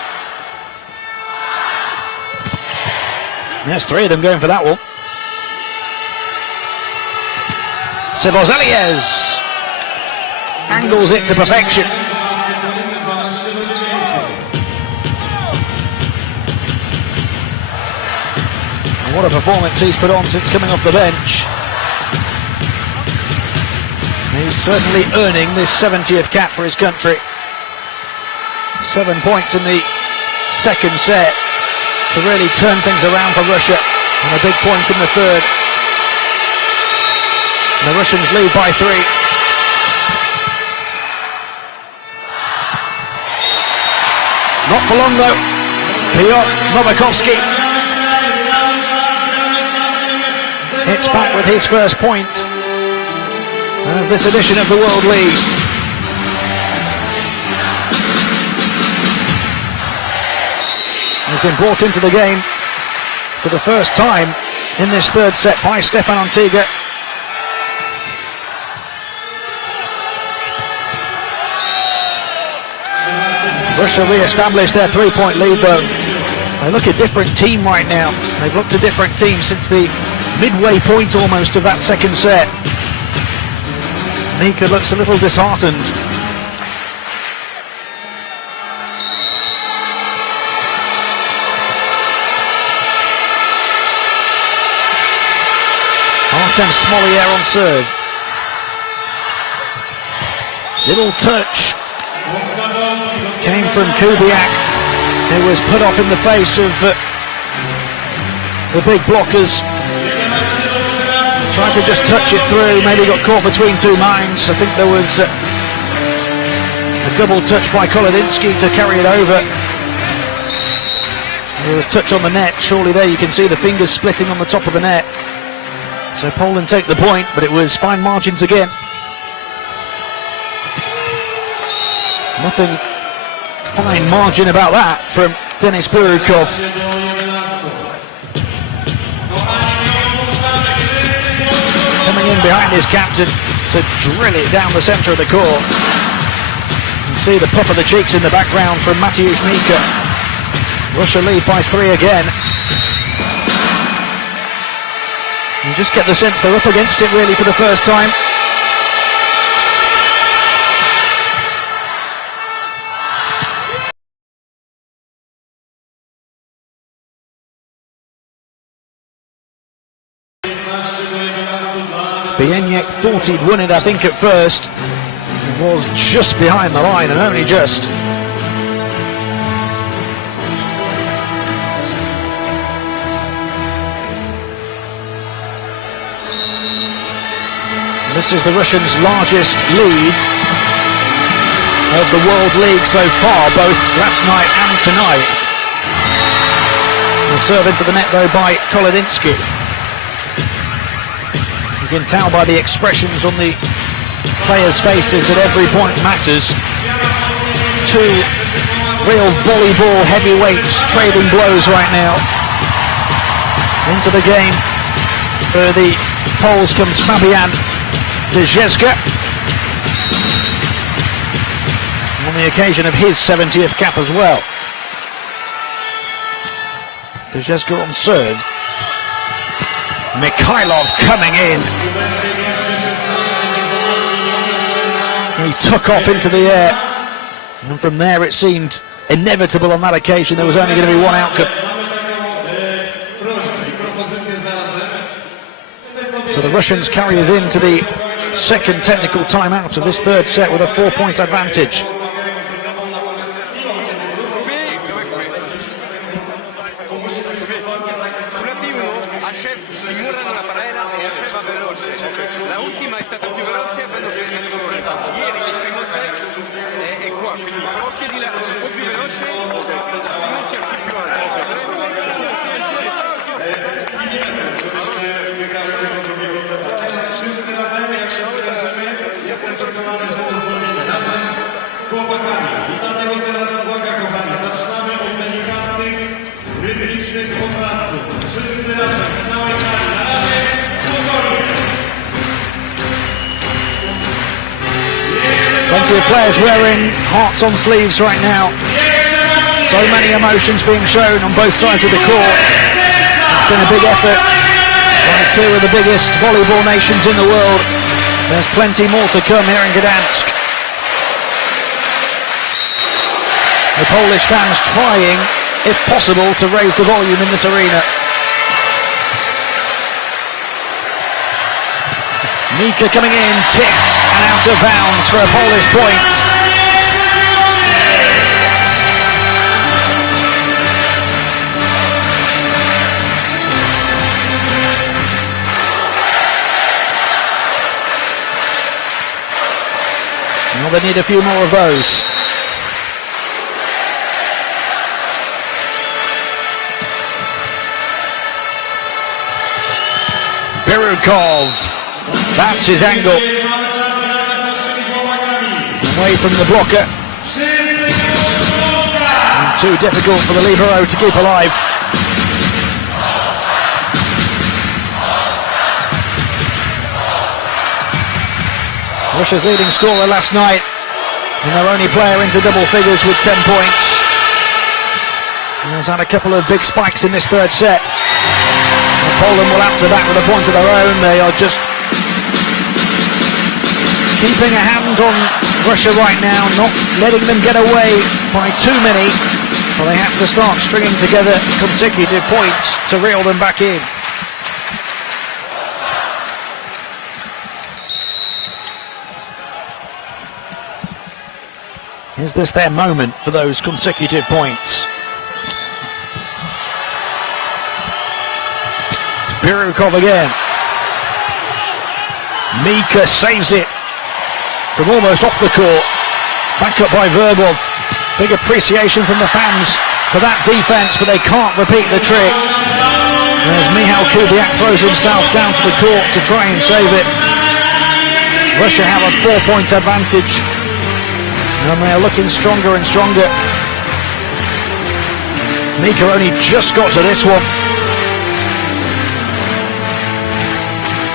There's three of them going for that wall. Sivozeliez angles it to perfection. And what a performance he's put on since coming off the bench. He's certainly earning this 70th cap for his country. 7 points in the second set to really turn things around for Russia, and a big point in the third. And the Russians lead by 3. Not for long though. Piotr Novakovsky hits back with his first point of this edition of the World League. He's been brought into the game for the first time in this third set by Stefan Antiga. Russia re-established their 3-point lead though. They look a different team right now. They've looked a different team since the midway point almost of that second set. Mika looks a little disheartened. Artem Smolier on serve. Little touch came from Kubiak. It was put off in the face of the big blockers. Tried to just touch it through, maybe got caught between two minds. I think there was a double touch by Kolodinsky to carry it over. With a touch on the net, surely there you can see the fingers splitting on the top of the net. So Poland take the point, but it was fine margins again. Nothing fine margin about that from Denis Birukov. Coming in behind his captain to drill it down the centre of the court. You can see the puff of the cheeks in the background from Mateusz Mika. Russia lead by 3 again. You just get the sense they're up against it really for the first time. Bieniek thought he'd won it, I think, at first. It was just behind the line, and only just. This is the Russians' largest lead of the World League so far, both last night and tonight. The serve into the net though by Kolodinsky. You can tell by the expressions on the players' faces that every point matters. Two real volleyball heavyweights trading blows right now. Into the game for the Poles comes Fabian Dejezka, on the occasion of his 70th cap as well. Dejezka on serve. Mikhailov coming in. He took off into the air, and from there it seemed inevitable on that occasion there was only going to be one outcome. So the Russians carry us into the second technical timeout of this third set with a 4-point advantage. Plenty of players wearing hearts on sleeves right now. So many emotions being shown on both sides of the court. It's been a big effort by two of the biggest volleyball nations in the world. There's plenty more to come here in Gdansk. The Polish fans trying, if possible, to raise the volume in this arena. Mika coming in, tipped and out of bounds for a Polish point. Well, they need a few more of those. Birukov. That's his angle. Away from the blocker. And too difficult for the libero to keep alive. Russia's leading scorer last night, and their only player into double figures with 10 points. And has had a couple of big spikes in this third set. And Poland will answer back with a point of their own. They are just keeping a hand on Russia right now, not letting them get away by too many. But they have to start stringing together consecutive points to reel them back in. Is this their moment for those consecutive points? It's Birukov again. Mika saves it from almost off the court. Back up by Verbov. Big appreciation from the fans for that defense, but they can't repeat the trick. As Michal Kubiak throws himself down to the court to try and save it. Russia have a 4-point advantage, and they're looking stronger and stronger. Mika only just got to this one.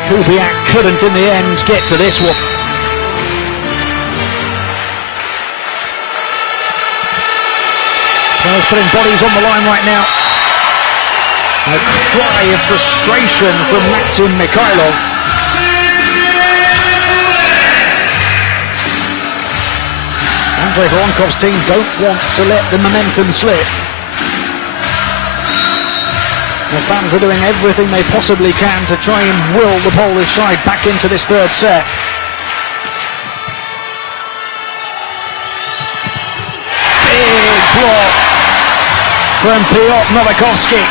Kubiak couldn't in the end get to this one. Players putting bodies on the line right now. A cry of frustration from Maxim Mikhailov. Andrei Voronkov's team don't want to let the momentum slip. The fans are doing everything they possibly can to try and will the Polish side back into this third set. Big block from Piotr Nowakovski.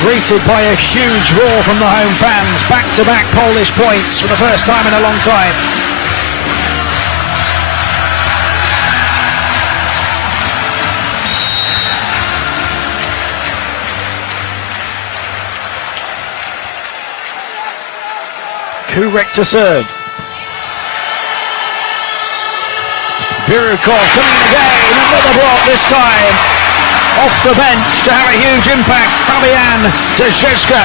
Greeted by a huge roar from the home fans. Back-to-back Polish points for the first time in a long time. Kurek to serve. Birukov coming again, another block this time. Off the bench to have a huge impact, Fabian Dejewska.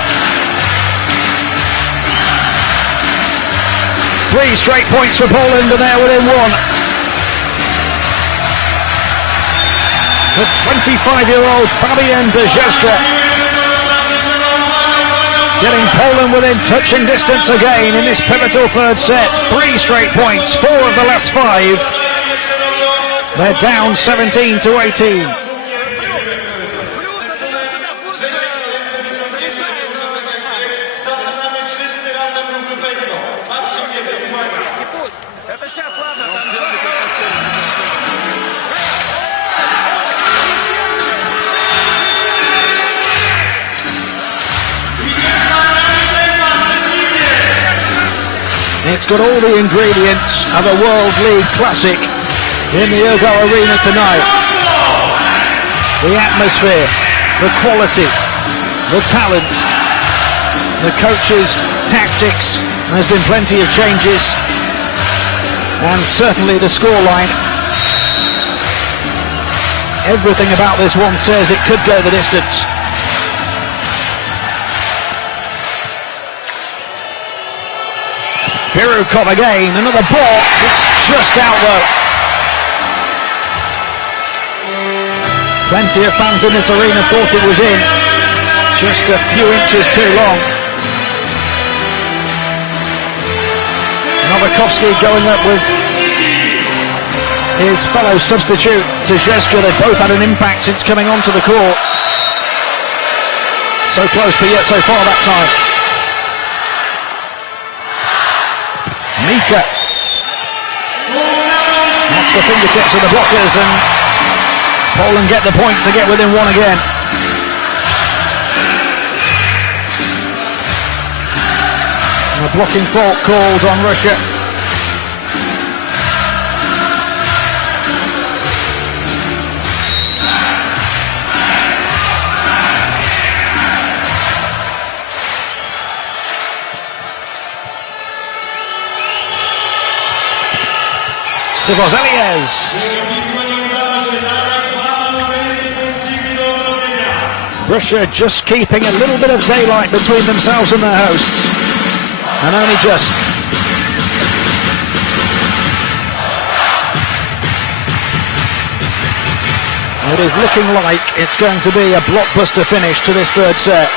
3 straight points for Poland and they're within 1. The 25-year-old Fabian Dejewska getting Poland within touching distance again in this pivotal third set. 3 straight points, 4 of the last 5. They're down 17 to 18. It's got all the ingredients of a World League classic in the Ergo Arena tonight. The atmosphere, the quality, the talent, the coaches' tactics. There's been plenty of changes, and certainly the scoreline. Everything about this one says it could go the distance. Birukov again, another ball. It's just out though. Plenty of fans in this arena thought it was in. Just a few inches too long. Novakovsky going up with his fellow substitute Dejewska. They both had an impact since coming onto the court. So close but yet so far that time. Mika off the fingertips of the blockers, and Poland get the point to get within 1 again. And a blocking fault called on Russia. Sivozelias. Russia just keeping a little bit of daylight between themselves and their hosts, and only just. It is looking like it's going to be a blockbuster finish to this third set.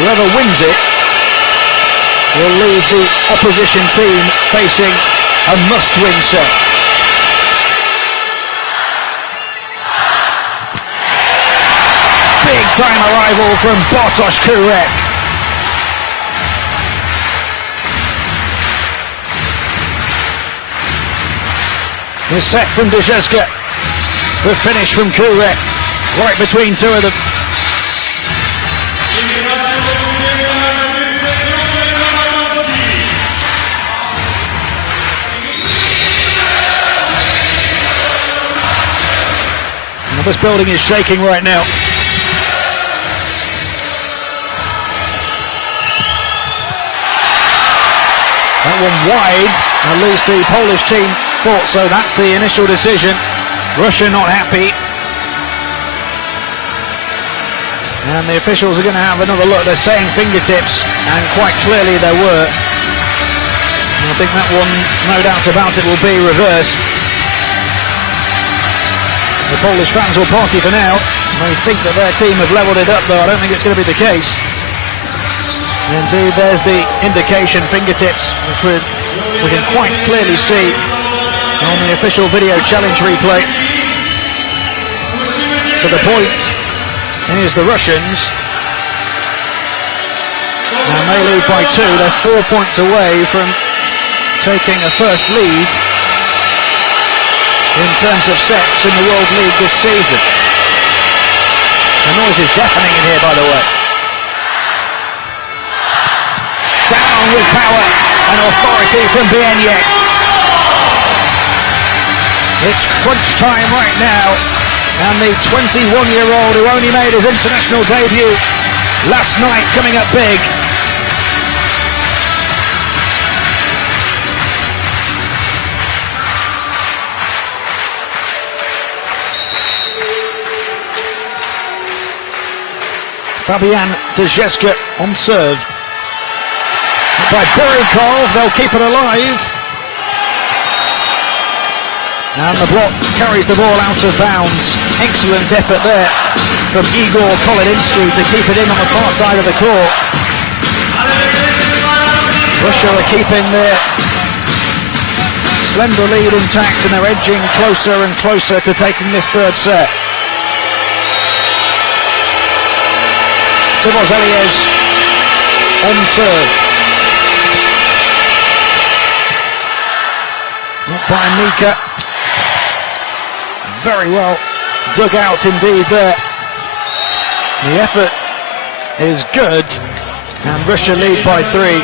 Whoever wins it will leave the opposition team facing a must-win set. Big-time arrival from Bartosz Kurek. The set from Dejewska, the finish from Kurek, right between two of them. This building is shaking right now. That one wide, at least the Polish team thought so. That's the initial decision. Russia not happy. And the officials are going to have another look. They're saying fingertips, and quite clearly there were. And I think that one, no doubt about it, will be reversed. The Polish fans will party for now. They think that their team have levelled it up, though I don't think it's going to be the case. Indeed, there's the indication, fingertips, which we can quite clearly see on the official video challenge replay. So the point is the Russians, and they lead by 2. They're 4 points away from taking a first lead in terms of sets in the World League this season. The noise is deafening in here, by the way. Down with power and authority from Bieniek. It's crunch time right now, and the 21-year-old who only made his international debut last night coming up big. Fabian Dzeska on serve. By Borikov, they'll keep it alive. And the block carries the ball out of bounds. Excellent effort there from Igor Kolodinsky to keep it in on the far side of the court. Russia are keeping their slender lead intact and they're edging closer and closer to taking this third set. Sivozeliez on serve. Not by Mika. Very well dug out indeed there. The effort is good and Russia lead by 3.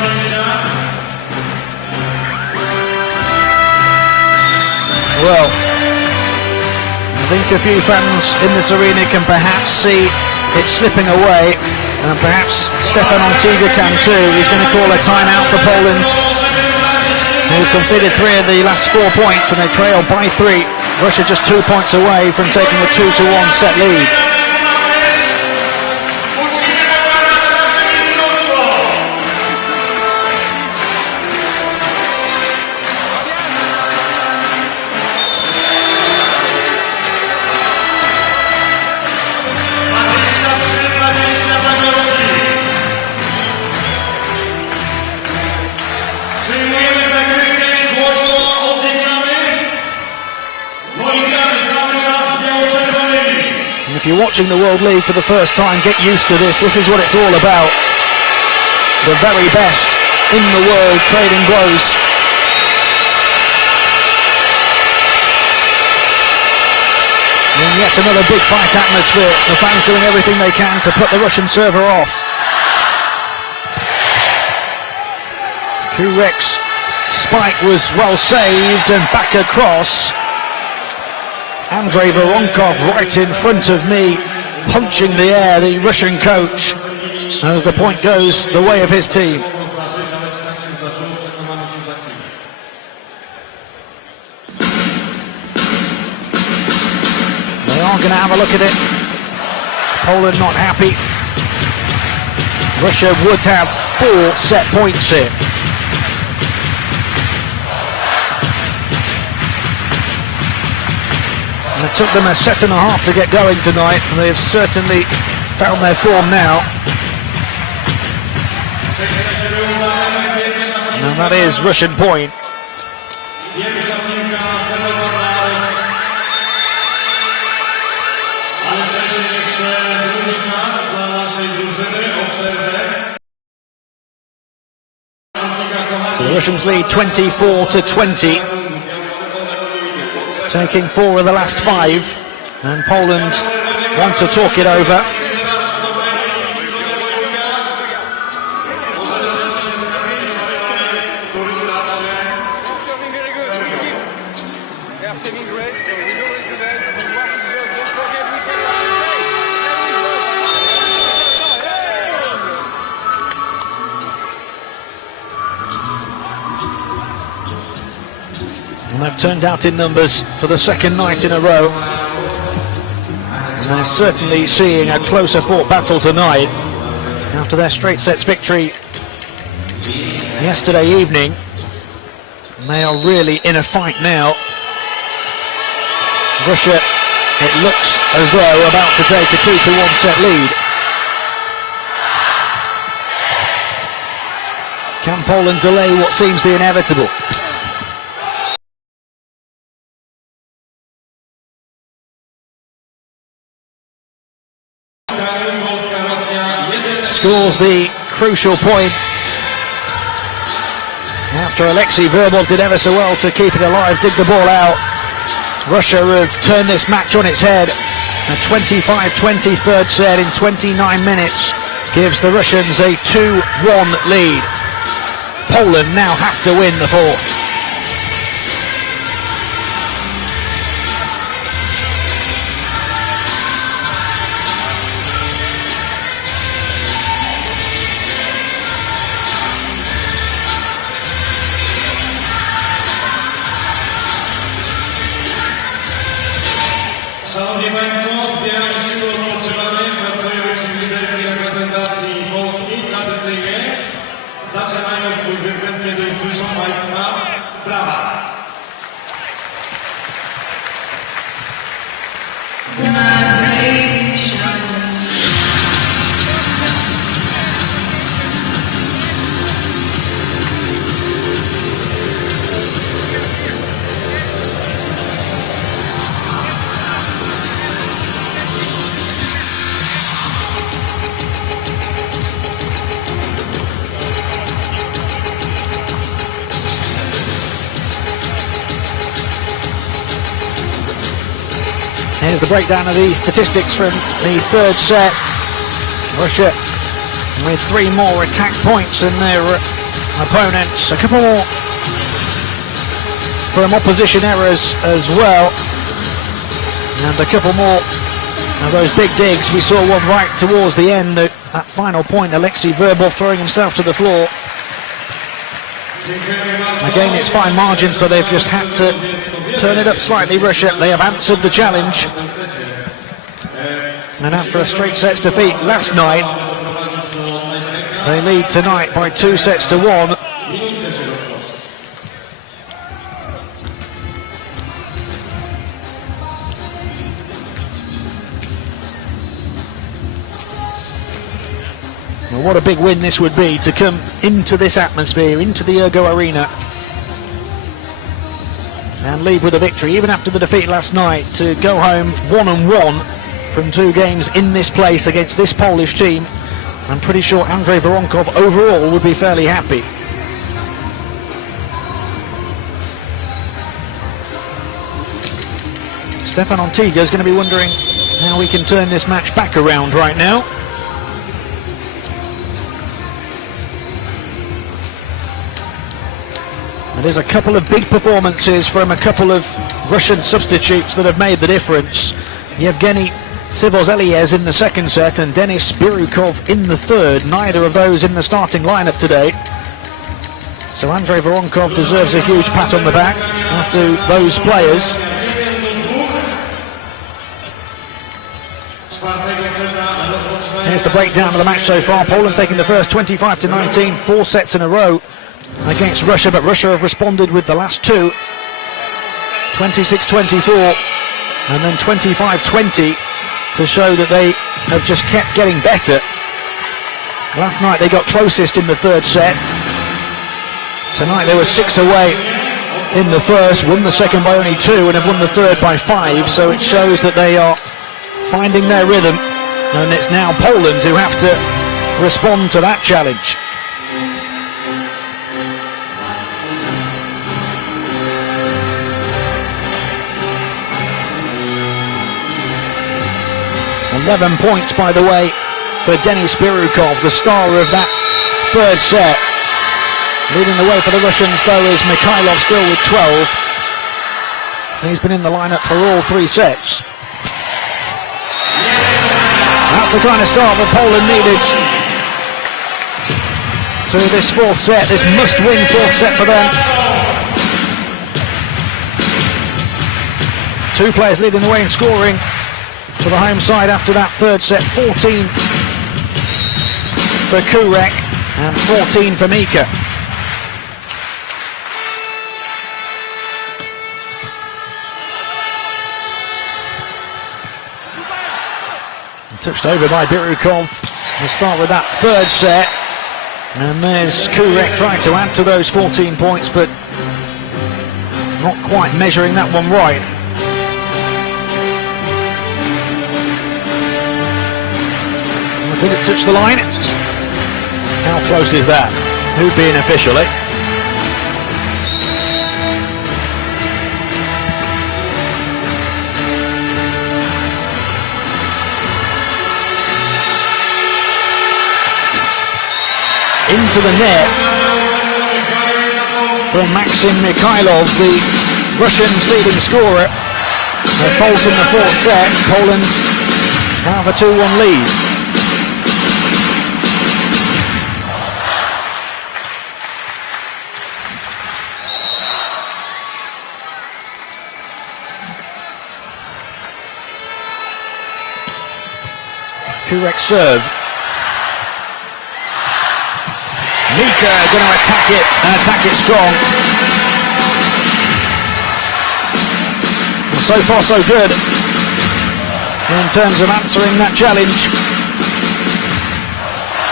Well, I think a few fans in this arena can perhaps see it slipping away, and perhaps Stefan Antiga can too. He's going to call a timeout for Poland, who've conceded 3 of the last 4 points and they trail by 3. Russia just 2 points away from taking a 2-1 set lead. If you're watching the World League for the first time, get used to this. This is what it's all about. The very best in the world trading blows. And yet another big fight atmosphere. The fans doing everything they can to put the Russian server off. Kurek's spike was well saved and back across. Andrei Voronkov right in front of me, punching the air, the Russian coach, as the point goes the way of his team. They are going to have a look at it. Poland not happy. Russia would have 4 set points here. It took them a set and a half to get going tonight, and they've certainly found their form now. And that is Russian point. So the Russians lead 24-20. Taking 4 of the last 5, and Poland want to talk it over. And they've turned out in numbers for the second night in a row. And they're certainly seeing a closer fought battle tonight after their straight sets victory yesterday evening. And they are really in a fight now. Russia, it looks as though, about to take a 2-1 set lead. Can Poland delay what seems the inevitable? Scores the crucial point after Alexei Verbov did ever so well to keep it alive, dig the ball out. Russia have turned this match on its head. A 25-20 third set in 29 minutes gives the Russians a 2-1 lead. Poland now have to win the fourth. kiedy usłyszą Państwa brawa. Here's the breakdown of the statistics from the third set. Russia with 3 more attack points than their opponents. A couple more from opposition errors as well. And a couple more of those big digs. We saw one right towards the end. That final point, Alexei Verbov throwing himself to the floor. Again, it's fine margins, but they've just had to turn it up slightly, Russia. They have answered the challenge. And after a straight sets defeat last night, they lead tonight by 2-1. Well, what a big win this would be to come into this atmosphere, into the Ergo Arena, and leave with a victory, even after the defeat last night, to go home 1-1 from 2 games in this place against this Polish team. I'm pretty sure Andrei Voronkov overall would be fairly happy. Stefan Ontiga is going to be wondering how we can turn this match back around right now. There's a couple of big performances from a couple of Russian substitutes that have made the difference. Yevgeny Sivozeliez in the second set and Denis Birukov in the third. Neither of those in the starting lineup today. So Andrei Voronkov deserves a huge pat on the back, as do those players. Here's the breakdown of the match so far. Poland taking the first 25-19, 4 sets in a row against Russia, but Russia have responded with the last 2, 26-24 and then 25-20, to show that they have just kept getting better. Last night they got closest in the third set. Tonight they were 6 away in the first, won the second by only 2 and have won the third by 5, so it shows that they are finding their rhythm, and it's now Poland who have to respond to that challenge. $11 points, by the way, for Denis Birukov, the star of that third set. Leading the way for the Russians, though, is Mikhailov, still with 12. He's been in the lineup for all 3 sets. That's the kind of start that Poland needed to this 4th set, this must-win 4th set for them. 2 players leading the way in scoring for the home side after that third set. 14 for Kurek and 14 for Mika. Touched over by Birukov. We'll start with that third set. And there's Kurek trying to add to those 14 points, but not quite measuring that one right. Did it touch the line? How close is that? Who being official, eh? Into the net from Maxim Mikhailov, the Russians' leading scorer. A fault in the 4th set. Poland now have a 2-1 lead. Kurek serve. Mika going to attack it, and attack it strong. Well, so far so good in terms of answering that challenge.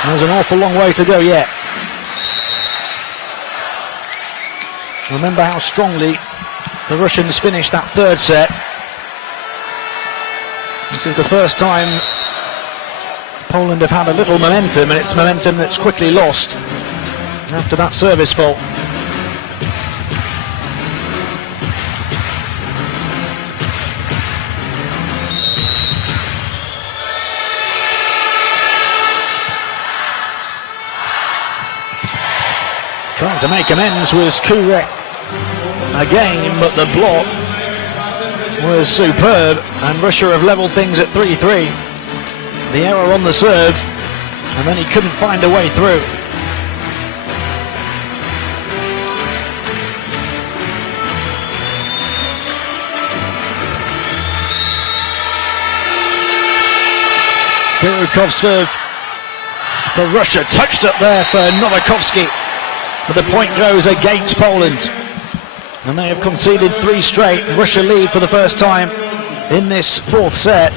There's an awful long way to go yet. Remember how strongly the Russians finished that third set. This is the first time Poland have had a little momentum, and it's momentum that's quickly lost after that service fault. Trying to make amends was Kurek again, but the block was superb, and Russia have levelled things at 3-3. The error on the serve, and then he couldn't find a way through. Birukov's serve for Russia, touched up there for Novakovsky, but the point goes against Poland, and they have conceded 3 straight. Russia lead for the first time in this fourth set.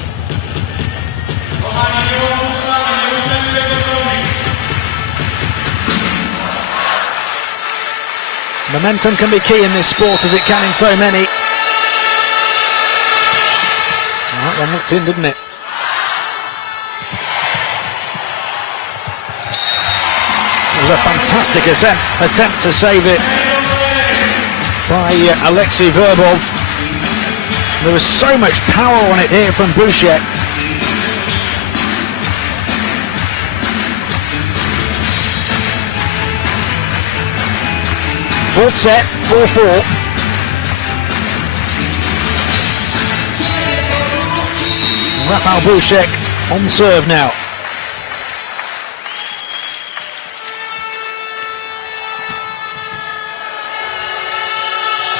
Momentum can be key in this sport, as it can in so many. That one looked in, didn't it? It was a fantastic attempt to save it by Alexei Verbov. There was so much power on it here from Bouchet. Fourth set, 4-4. Rafael Bouchet on serve now.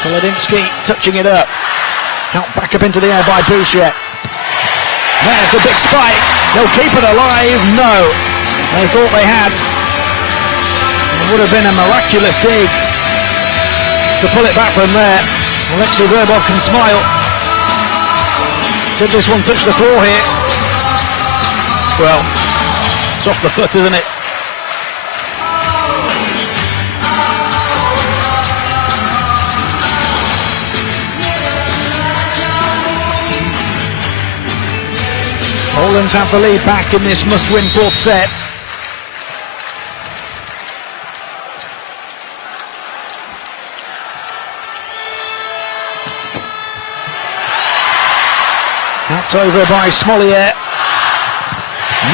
Kolodinsky touching it up. Out back up into the air by Bouchet. There's the big spike. They'll keep it alive. No. They thought they had. It would have been a miraculous dig to pull it back from there. Alexei Verbov can smile. Did this one touch the floor here? Well, it's off the foot, isn't it? Poland have the lead back in this must-win fourth set. Out over by Smolier.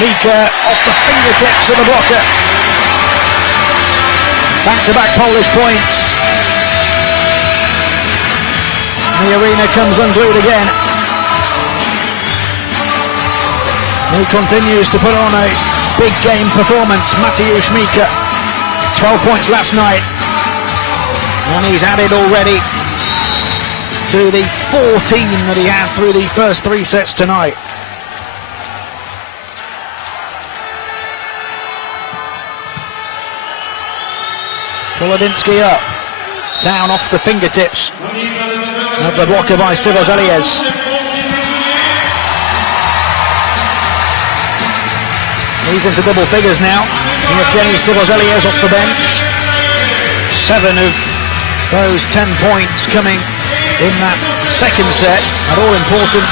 Mika off the fingertips of the blocker. Back-to-back Polish points. The arena comes unglued again. He continues to put on a big game performance. Mateusz Mika, 12 points last night, and he's added already to the 14 that he had through the first 3 sets tonight. Kolodinsky up, down off the fingertips of the blocker by Sivas. He's into double figures now. Evgeny Sivas off the bench. 7 of those 10 points coming in that second set. An all-important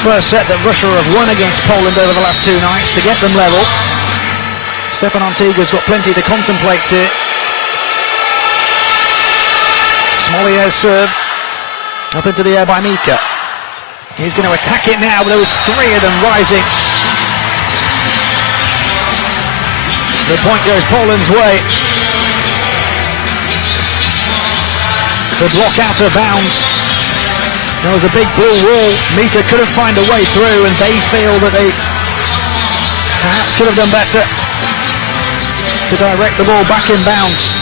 first set that Russia have won against Poland over the last 2 nights to get them level. Stefan Antigua's got plenty to contemplate here. Smolier's serve up into the air by Mika. He's going to attack it now, but there was 3 of them rising. The point goes Poland's way. The block out of bounds. There was a big blue wall. Mika couldn't find a way through, and they feel that they perhaps could have done better to direct the ball back in bounds.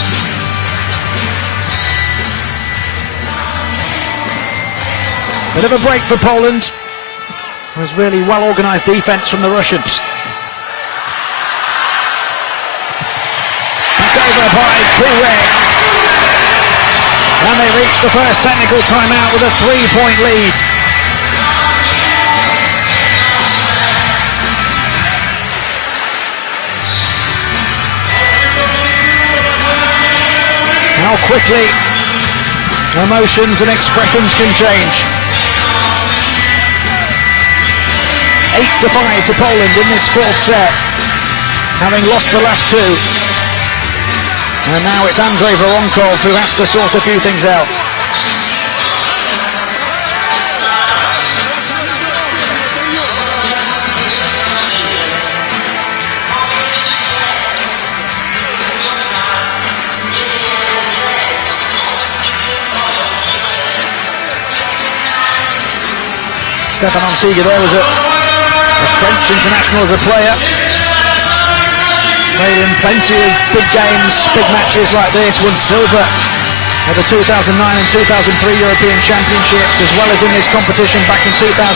Bit of a break for Poland. It was really well-organised defence from the Russians. over by Kurek. And they reach the first technical timeout with a 3-point lead. How quickly emotions and expressions can change. 8-5 to Poland in this fourth set, having lost the last two. And now it's Andrei Voronkov who has to sort a few things out. Stefan Antiga there was a French international as a player. Played in plenty of big games, big matches like this, won silver at the 2009 and 2003 European Championships, as well as in this competition back in 2006.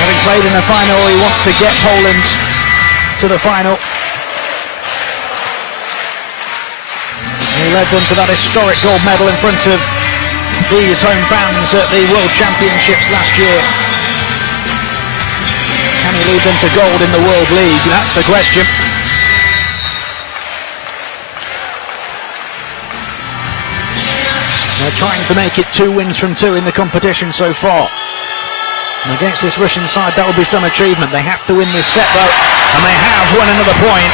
Having played in the final, he wants to get Poland to the final. He led them to that historic gold medal in front of these home fans at the World Championships last year. Can he lead them to gold in the World League? That's the question. They're trying to make it 2 wins from 2 in the competition so far. And against this Russian side, that will be some achievement. They have to win this set though, and they have won another point.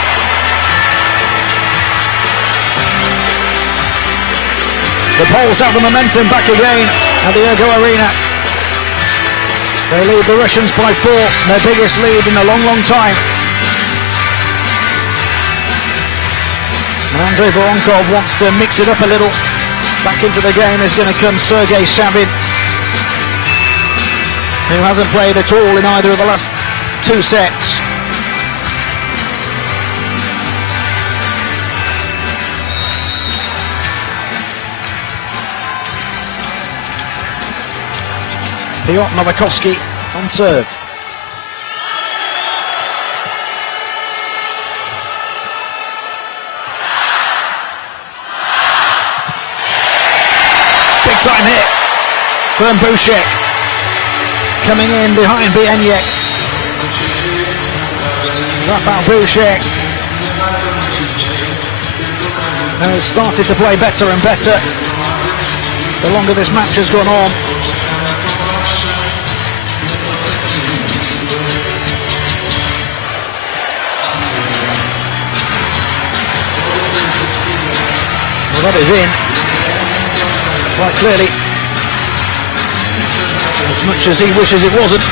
The Poles have the momentum back again at the Ergo Arena. They lead the Russians by 4, their biggest lead in a long, long time. And Andrei Voronkov wants to mix it up a little. Back into the game is going to come Sergei Savin, who hasn't played at all in either of the last 2 sets. Piotr Novakovsky on serve. Big time hit from Bouchek. Coming in behind Bieniek. Rafał Bouchek has started to play better and better the longer this match has gone on. Well, that is in, quite clearly, as much as he wishes it wasn't.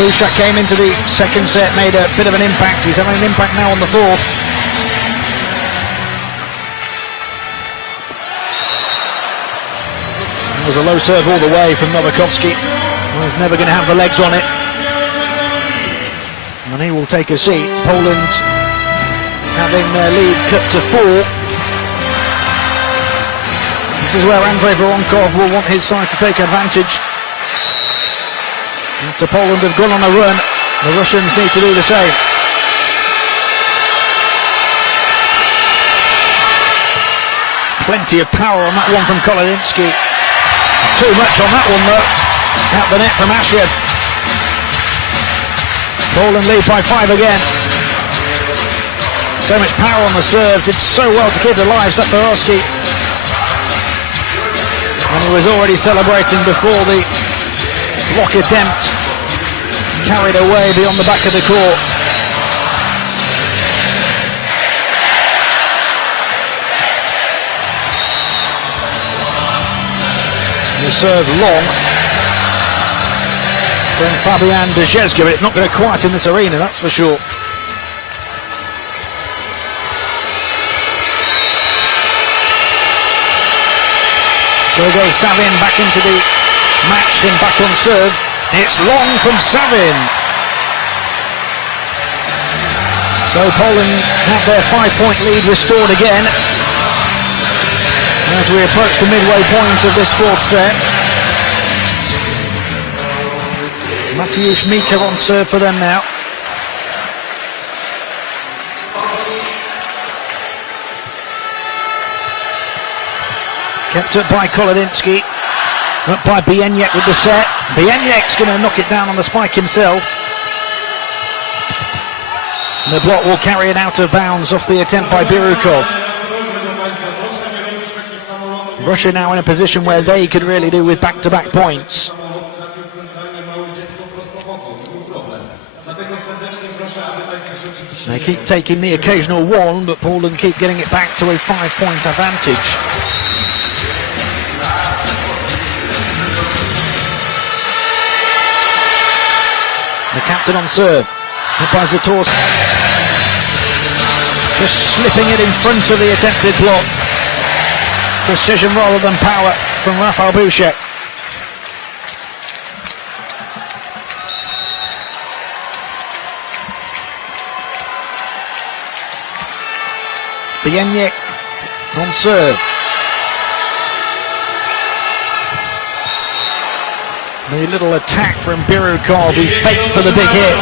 Bouchek came into the second set, made a bit of an impact. He's having an impact now on the fourth. It was a low serve all the way from Novakovsky. He's never going to have the legs on it. And he will take a seat. Poland having their lead cut to 4. This is where Andrei Voronkov will want his side to take advantage. After Poland have gone on a run, the Russians need to do the same. Plenty of power on that one from Kolodinsky. Too much on that one though. Out the net from Ashev. Poland lead by 5 again. So much power on the serve, did so well to keep it alive, Saporowski. And he was already celebrating before the block attempt carried away beyond the back of the court. The serve long from Fabian Dejezga, but it's not going to quiet in this arena, that's for sure. Sergei Savin back into the match and back on serve. It's long from Savin. So Poland have their 5-point lead restored again as we approach the midway point of this fourth set. Mateusz Mika on serve for them now. Kept up by Kolodinsky. Up by Bieniek with the set. Bieniek's going to knock it down on the spike himself. And the block will carry it out of bounds off the attempt by Birukov. Russia now in a position where they could really do with back-to-back points. They keep taking the occasional one, but Poland keep getting it back to a 5-point advantage. The captain on serve, by Zatorski. Just slipping it in front of the attempted block. Precision rather than power from Rafał Buszek. Bieniek on serve. The little attack from Birukov, he faked for the big hit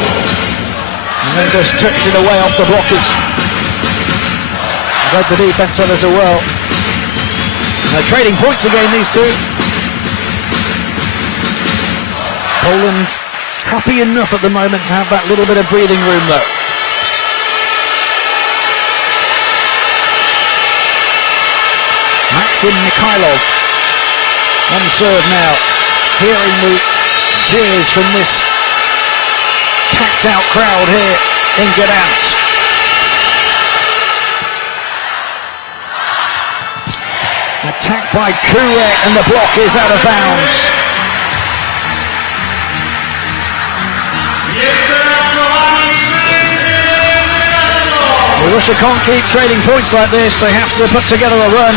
and then just touched it away off the blockers. Read the defence others as well. And they're trading points again, these two. Poland happy enough at the moment to have that little bit of breathing room though. Maxim Mikhailov on serve now, hearing the cheers from this packed out crowd here in Gdansk. Attacked by Kurek and the block is out of bounds. Well, Russia can't keep trading points like this, they have to put together a run.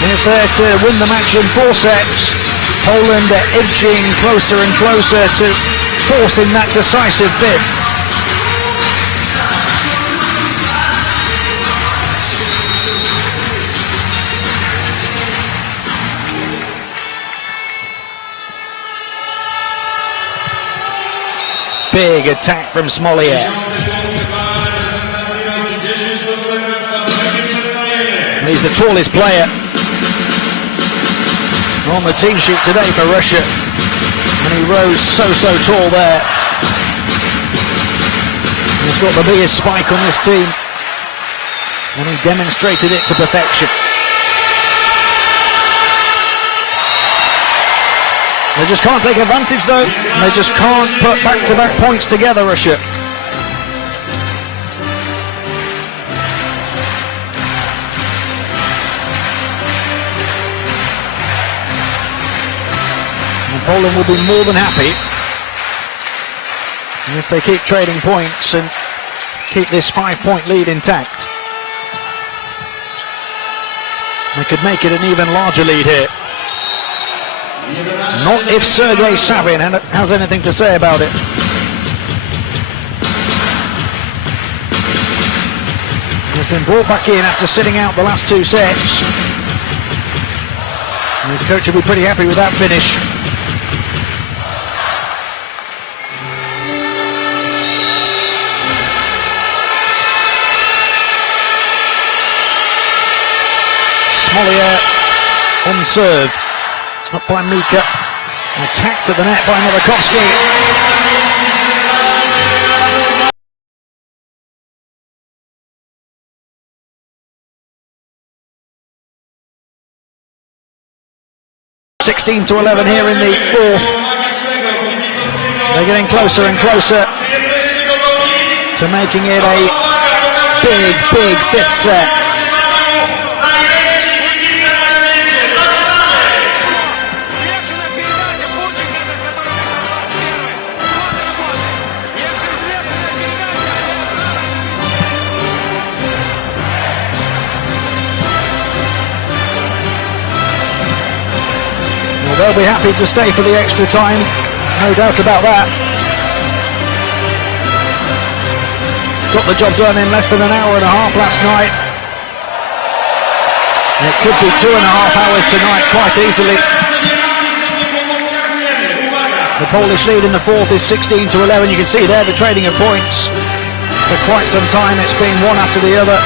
If they're to win the match in 4 sets, Poland are edging closer and closer to forcing that decisive 5th. Big attack from Smoliev. He's the tallest player on the team sheet today for Russia, and he rose so tall there. He's got the biggest spike on this team, and he demonstrated it to perfection. They just can't take advantage though, and they just can't put back-to-back points together, Russia. Poland will be more than happy if they keep trading points and keep this 5-point lead intact. They could make it an even larger lead here. Not if Sergei Savin has anything to say about it. He's been brought back in after sitting out the last 2 sets. And his coach will be pretty happy with that finish. Smoliev on serve. Up by Mika. Attacked at the net by Novakovsky. (16-11) here in the 4th. They're getting closer and closer to making it a big 5th set. They'll be happy to stay for the extra time, no doubt about that. Got the job done in less than an hour and a half last night. It could be 2.5 hours tonight, quite easily. The Polish lead in the 4th is 16-11. You can see there the trading of points. For quite some time it's been one after the other.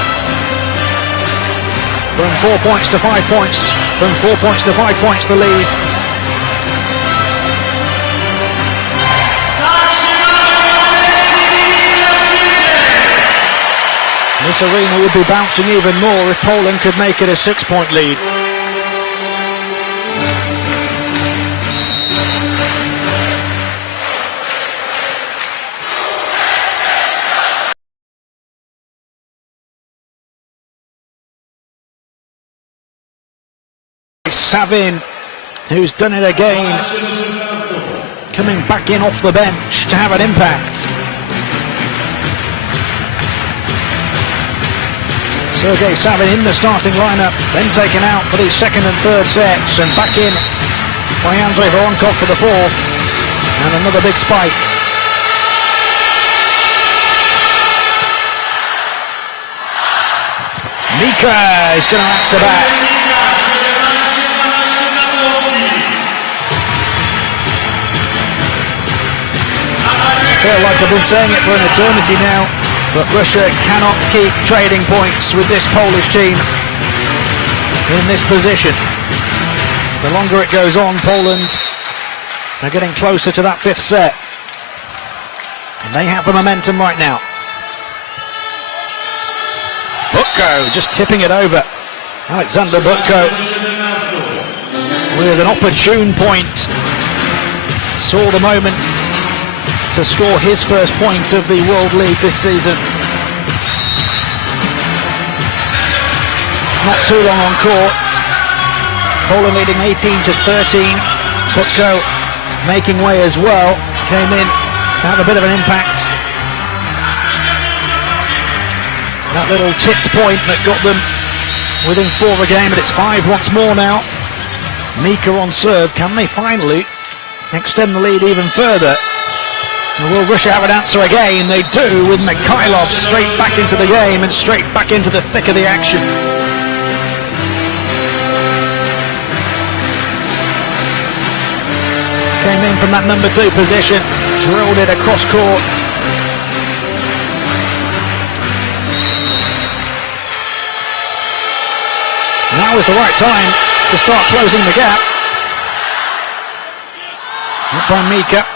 From 4 points to 5 points. From 4 points to 5 points, the lead. This arena would be bouncing even more if Poland could make it a 6-point lead. Savin, who's done it again, coming back in off the bench to have an impact. Sergei Savin in the starting lineup, then taken out for these second and third sets, and back in by Andrei Voronkov for the fourth, and another big spike. Mika is going to answer back. I feel like I've been saying it for an eternity now, but Russia cannot keep trading points with this Polish team in this position. The longer it goes on, Poland are getting closer to that fifth set, and they have the momentum right now. Butko just tipping it over. Alexander Butko with an opportune point. Saw the moment to score his first point of the World League this season. Not too long on court. Poland leading 18-13. Butko making way as well. Came in to have a bit of an impact. That little tipped point that got them within 4 of a game, but it's 5 once more now. Mika on serve. Can they finally extend the lead even further? Will Russia have an answer again? They do, with Mikhailov straight back into the game and straight back into the thick of the action. Came in from that number 2 position, drilled it across court. Now is the right time to start closing the gap. Not by Mika.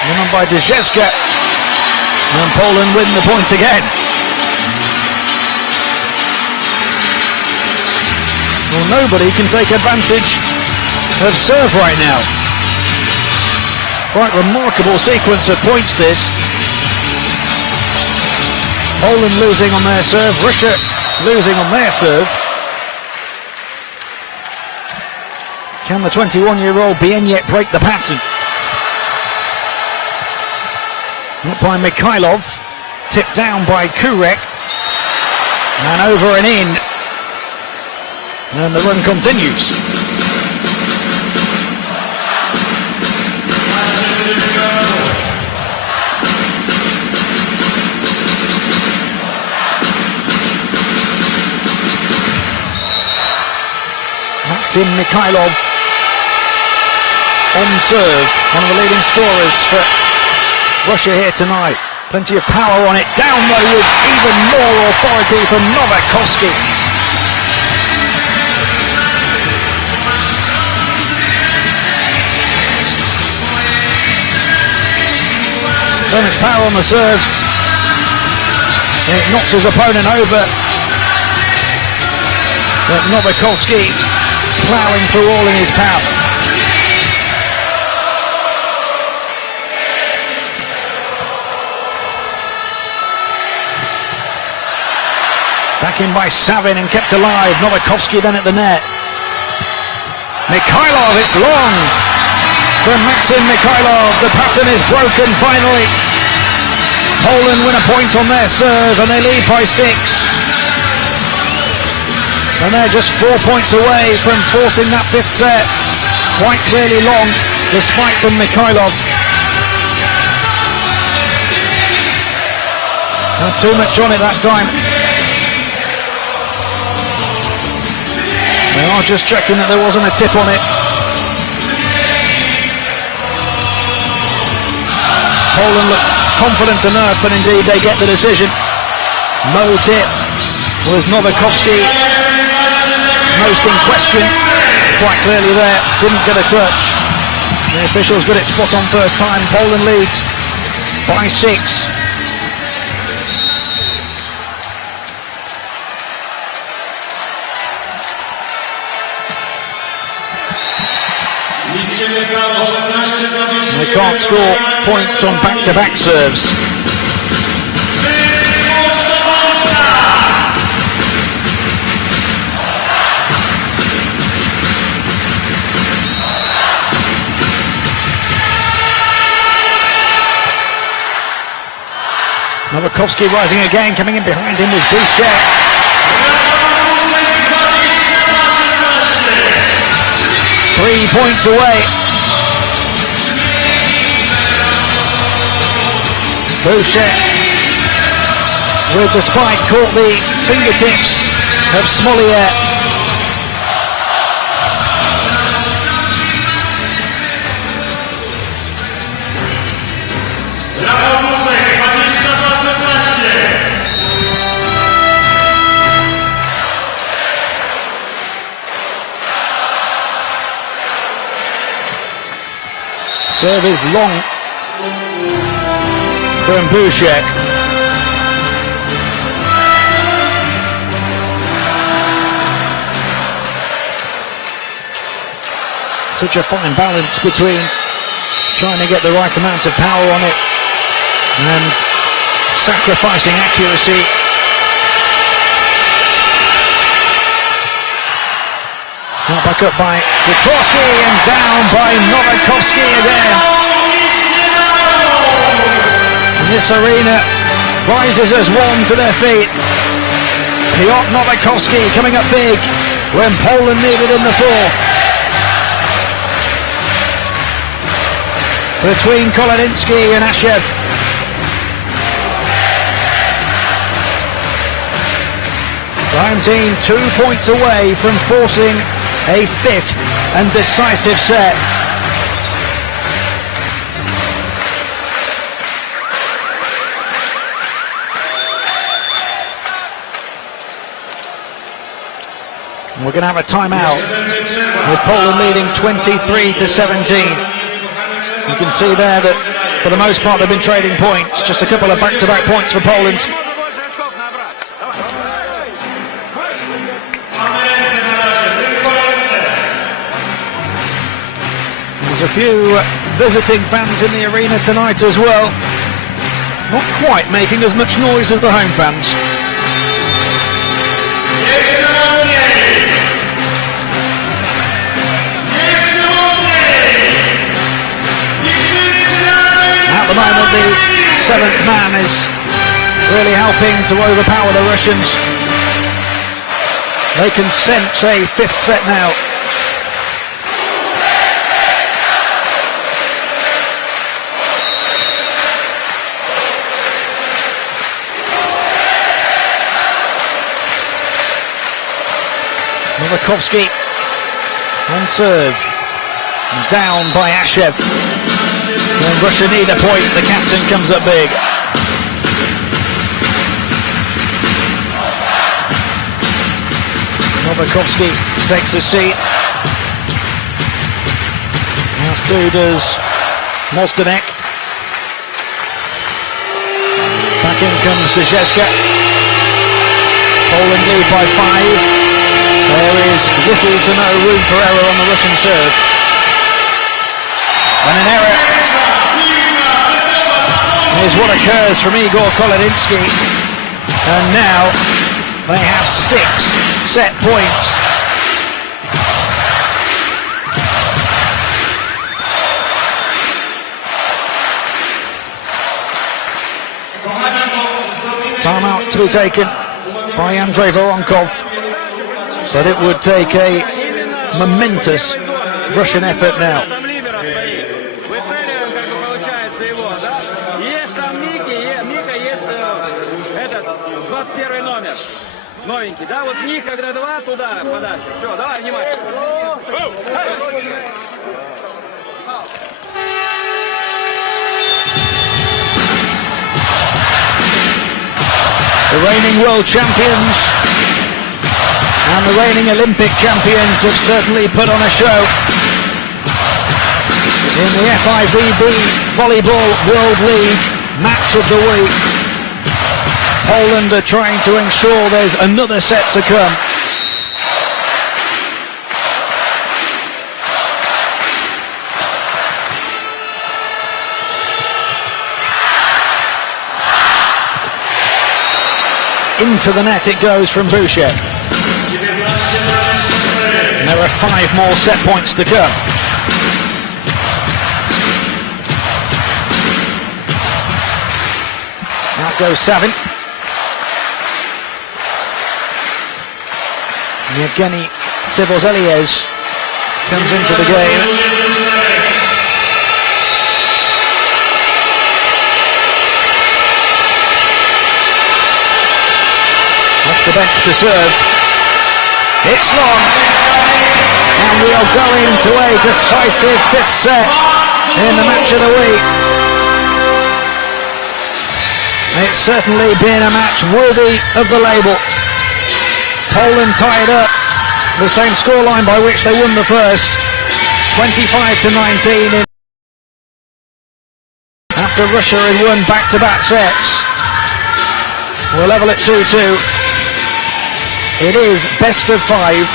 And on by Dzeska, and Poland win the point again. Well, nobody can take advantage of serve right now. Quite remarkable sequence of points this. Poland losing on their serve, Russia losing on their serve. Can the 21-year-old Bieniek break the pattern? Not by Mikhailov, tipped down by Kurek, and over and in, and the run continues. Maxim Mikhailov on serve, one of the leading scorers for Russia here tonight. Plenty of power on it. Down low with even more authority from Novakovsky. So much power on the serve. It knocked his opponent over. But Novakovsky ploughing through all in his power. Back in by Savin and kept alive. Novakovsky then at the net. Mikhailov, it's long from Maxim Mikhailov. The pattern is broken finally. Poland win a point on their serve and they lead by 6. And they're just 4 points away from forcing that fifth set. Quite clearly long, the spike from Mikhailov. Not too much on it that time. They are just checking that there wasn't a tip on it. Poland look confident enough, and indeed they get the decision. No tip was Novakovsky. most in question. Quite clearly there, didn't get a touch. The officials got it spot on first time. Poland leads by 6. They can't score points on back-to-back serves. Nowakowski rising again, coming in behind him was Boucher. 3 points away. Boucher with the spike caught the fingertips of Smolier. Serve is long from Boucher. Such a fine balance between trying to get the right amount of power on it and sacrificing accuracy. Now back up by Zatorsky and down by Nowakowski again. And this arena rises as one to their feet. Piotr Nowakowski coming up big when Poland needed in the fourth. Between Kolodinsky and Ashev. The home team 2 points away from forcing a fifth and decisive set. We're going to have a timeout with Poland leading 23-17. You can see there that for the most part they've been trading points. Just a couple of back-to-back points for Poland. There's a few visiting fans in the arena tonight as well. Not quite making as much noise as the home fans. At the moment the seventh man is really helping to overpower the Russians. They can sense a fifth set now. Nowakowski on serve, down by Ashev. When Russia need a point, the captain comes up big. Nowakowski takes a seat. As too does Mozdenek. Back in comes Dezhezka. Poland lead by 5. There is little to no room for error on the Russian serve. And an error is what occurs from Igor Kolodinsky. And now they have 6 set points. Timeout to be taken by Andrei Voronkov. But it would take a momentous Russian effort now. Новенький, да, вот в них, когда 2, туда подача. Все, давай, внимательно. The reigning world champions And the reigning Olympic champions have certainly put on a show in the FIVB Volleyball World League Match of the Week. Poland are trying to ensure there's another set to come. Into the net it goes from Boucher. And there are 5 more set points to come. Out goes Savin. Yevgeny Sivozeliez comes into the game. Off the bench to serve. It's long. And we are going to a decisive 5th set in the match of the week. It's certainly been a match worthy of the label. Poland tied up the same scoreline by which they won the first, 25-19 after Russia had won back-to-back sets. We're level at 2-2. It is best of 5.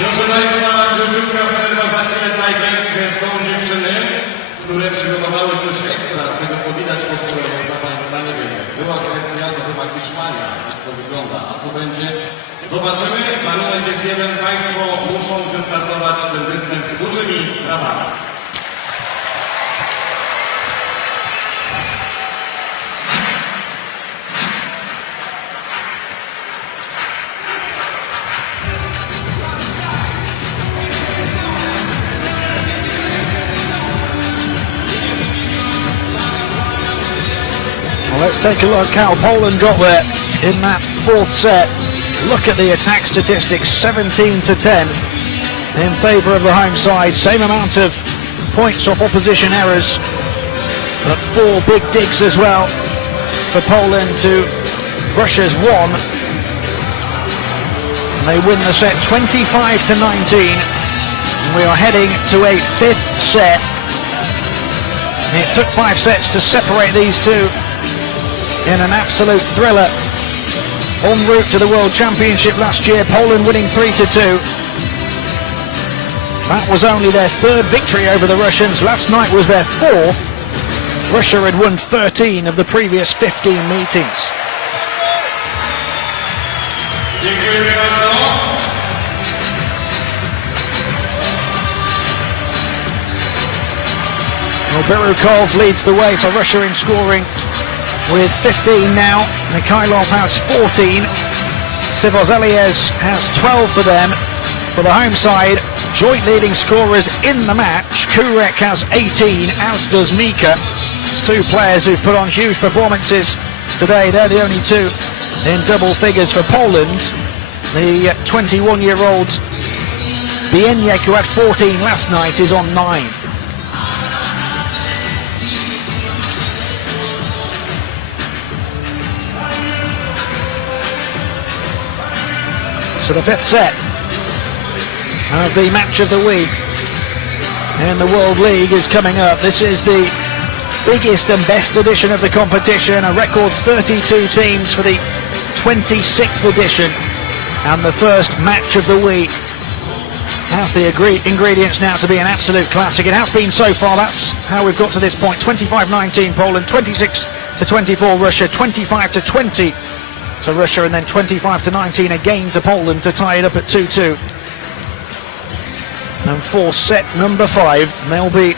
Proszę Państwa, króciutka przerwa, za chwilę tiebreak. Są dziewczyny, które przygotowały coś ekstra z tego, co widać po stronie dla Państwa. Nie wiem, była Grecja, to chyba Hiszpania, jak to wygląda. A co będzie? Zobaczymy. Warunek jest jeden. Państwo muszą wystartować ten występ dużymi brawami. Well, let's take a look how Poland got there in that 4th set. Look at the attack statistics, 17-10 in favour of the home side. Same amount of points off opposition errors, but 4 big digs as well for Poland to Russia's 1. And they win the set 25-19. And we are heading to a 5th set. It took 5 sets to separate these two in an absolute thriller. En route to the World Championship last year, Poland winning 3-2. That was only their 3rd victory over the Russians. Last night was their 4th. Russia had won 13 of the previous 15 meetings. Well, Birukov leads the way for Russia in scoring with 15 now. Mikhailov has 14. Sivozeliez has 12 for them. For the home side, joint leading scorers in the match. Kurek has 18, as does Mika. 2 players who've put on huge performances today. They're the only 2 in double figures for Poland. The 21-year-old Bieniek, who had 14 last night, is on 9. So the 5th set of the match of the week in the World League is coming up. This is the biggest and best edition of the competition, a record 32 teams for the 26th edition, and the first match of the week has the ingredients now to be an absolute classic. It has been so far. That's how we've got to this point. 25-19 Poland, 26-24 Russia, 25-20 to Russia, and then 25-19 again to Poland to tie it up at 2-2. And for set number 5, they'll be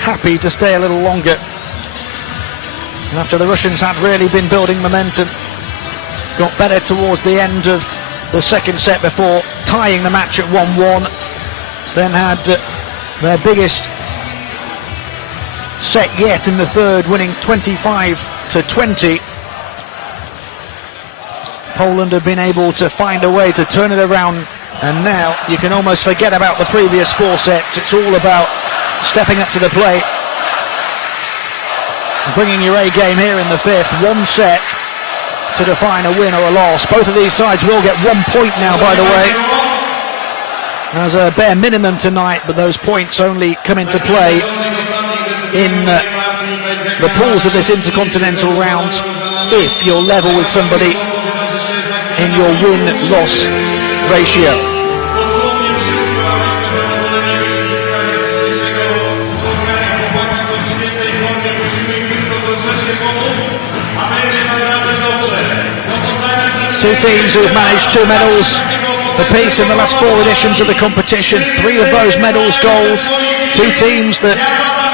happy to stay a little longer after the Russians had really been building momentum. Got better towards the end of the 2nd set before tying the match at 1-1. Then had their biggest set yet in the 3rd, winning 25-20. Poland have been able to find a way to turn it around, and now you can almost forget about the previous 4 sets. It's all about stepping up to the plate, bringing your A game here in the 5th. 1 set to define a win or a loss. Both of these sides will get 1 point now, by the way, as a bare minimum tonight, but those points only come into play in the pools of this intercontinental round if you're level with somebody in your win-loss ratio. Two teams who have managed 2 medals apiece in the last 4 editions of the competition. 3 of those medals golds. 2 teams that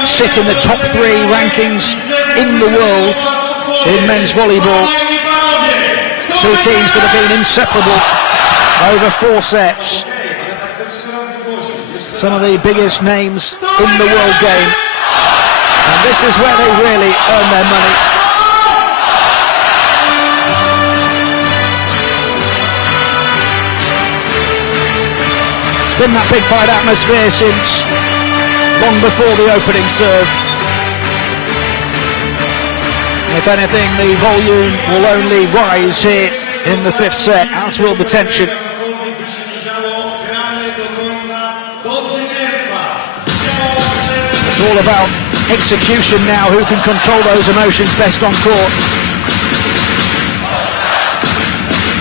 sit in the top 3 rankings in the world in men's volleyball. 2 teams that have been inseparable over 4 sets. Some of the biggest names in the world game. And this is where they really earn their money. It's been that big fight atmosphere since long before the opening serve. If anything, the volume will only rise here in the 5th set, as will the tension. It's all about execution now, who can control those emotions best on court.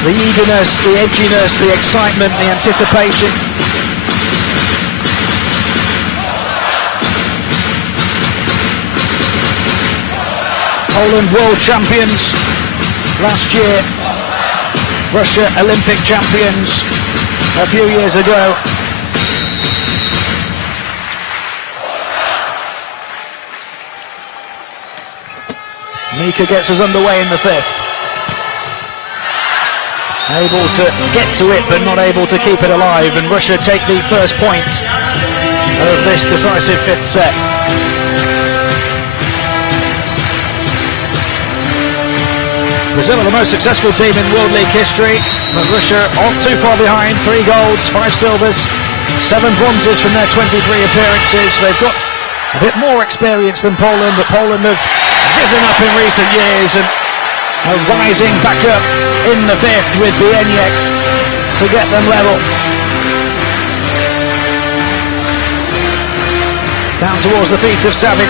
The eagerness, the edginess, the excitement, the anticipation. Poland world champions last year, Russia Olympic champions a few years ago. Mika gets us underway in the 5th. Able to get to it but not able to keep it alive, and Russia take the first point of this decisive 5th set. Brazil are the most successful team in World League history, but Russia aren't too far behind. 3 golds, 5 silvers, 7 bronzes from their 23 appearances. They've got a bit more experience than Poland, but Poland have risen up in recent years and are rising back up in the 5th with Bieniek to get them level. Down towards the feet of Savin.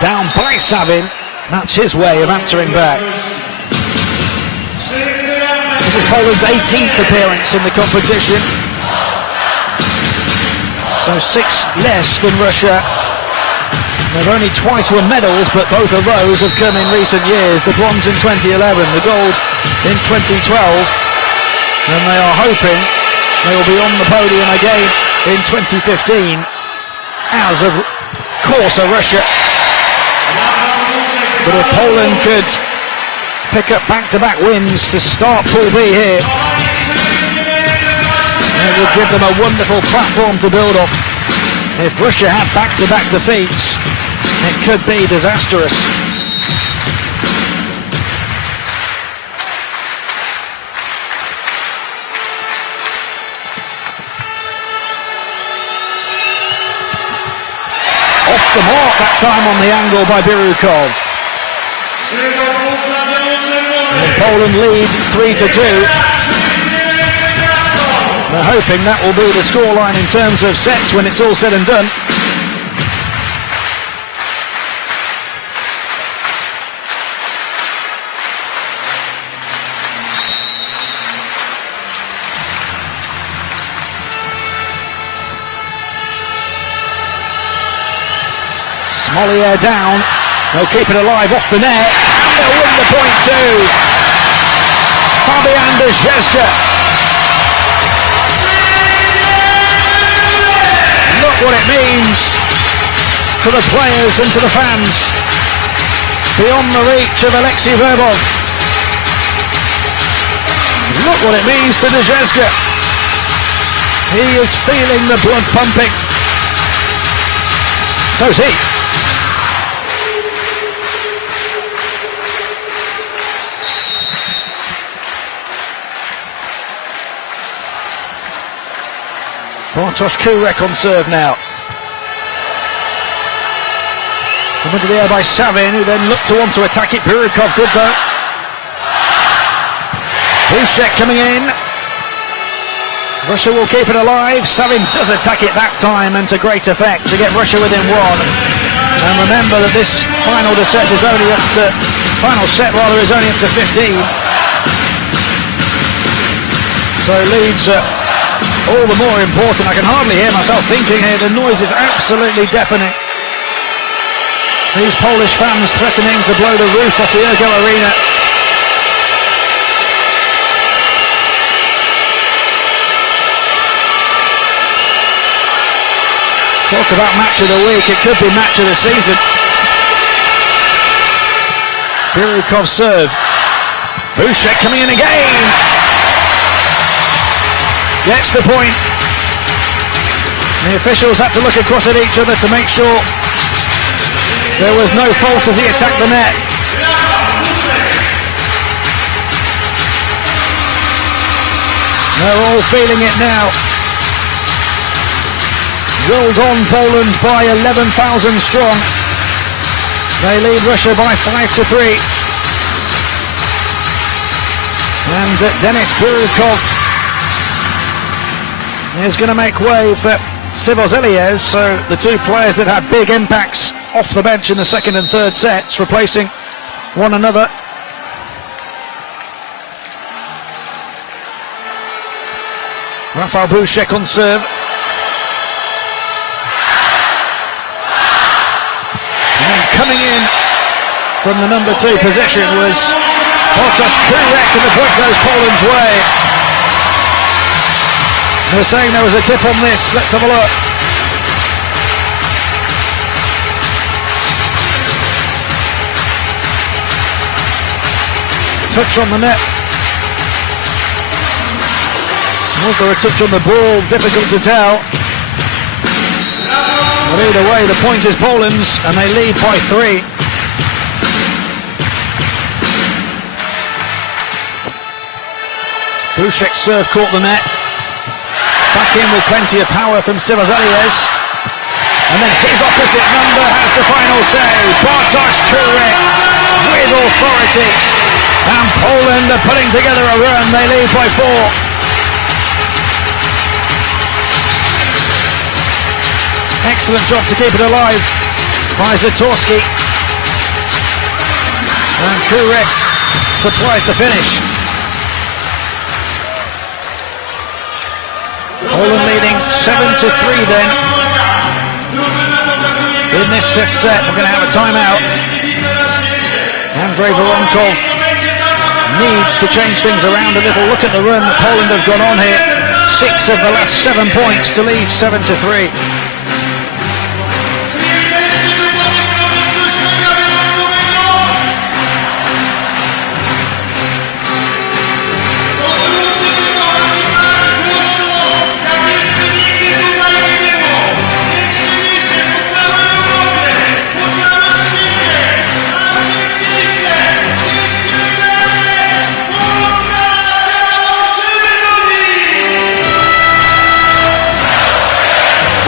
Down by Savin, that's his way of answering back. This is Poland's 18th appearance in the competition, so 6 less than Russia. They've only twice won medals, but both of those have come in recent years. The bronze in 2011, the gold in 2012, and they are hoping they will be on the podium again in 2015, as of course are Russia. But if Poland could pick up back-to-back wins to start Pool B here, it would give them a wonderful platform to build off. If Russia had back-to-back defeats, it could be disastrous. Off the mark that time on the angle by Birukov. And Poland lead 3-2. They're hoping that will be the scoreline in terms of sets when it's all said and done. Smollier down. They'll keep it alive off the net, and they'll win the point too. Fabian Deszewska. Look what it means to the players and to the fans. Beyond the reach of Alexei Verbov. Look what it means to Niezhezga. He is feeling the blood pumping. So's he. Bartosz Kurek on serve now. Come into the air by Savin, who then looked to want to attack it. Burikov did though. Bushek coming in. Russia will keep it alive. Savin does attack it that time and to great effect to get Russia within one. And remember that this final set is only up to 15. So leads all the more important. I can hardly hear myself thinking here. The noise is absolutely deafening. These Polish fans threatening to blow the roof off the Ergo Arena. Talk about match of the week, it could be match of the season. Burikov serve. Bushek coming in again. Gets the point. The officials had to look across at each other to make sure there was no fault as he attacked the net. They're all feeling it now. Rolled on Poland by 11,000 strong. They lead Russia by 5-3. And Denis Burikov is going to make way for Sivozeliez. So the two players that had big impacts off the bench in the second and third sets, replacing one another. Rafał Bushek on serve. Coming in from the number 2 position was Bartosz Kurek, and the point goes Poland's way. They're saying there was a tip on this. Let's have a look. Touch on the net. Was there a touch on the ball? Difficult to tell. But either way, the point is Poland's, and they lead by 3. Bushek's serve caught the net. Back in with plenty of power from Sivozeliez. And then his opposite number has the final say. Bartosz Kurek with authority. And Poland are putting together a run. They lead by 4. Excellent job to keep it alive by Zatorski. And Kurek supplied the finish. Poland leading 7-3 then. In this 5th set, we're going to have a timeout. Andrei Voronkov needs to change things around a little. Look at the run that Poland have gone on here. 6 of the last 7 points to lead 7-3.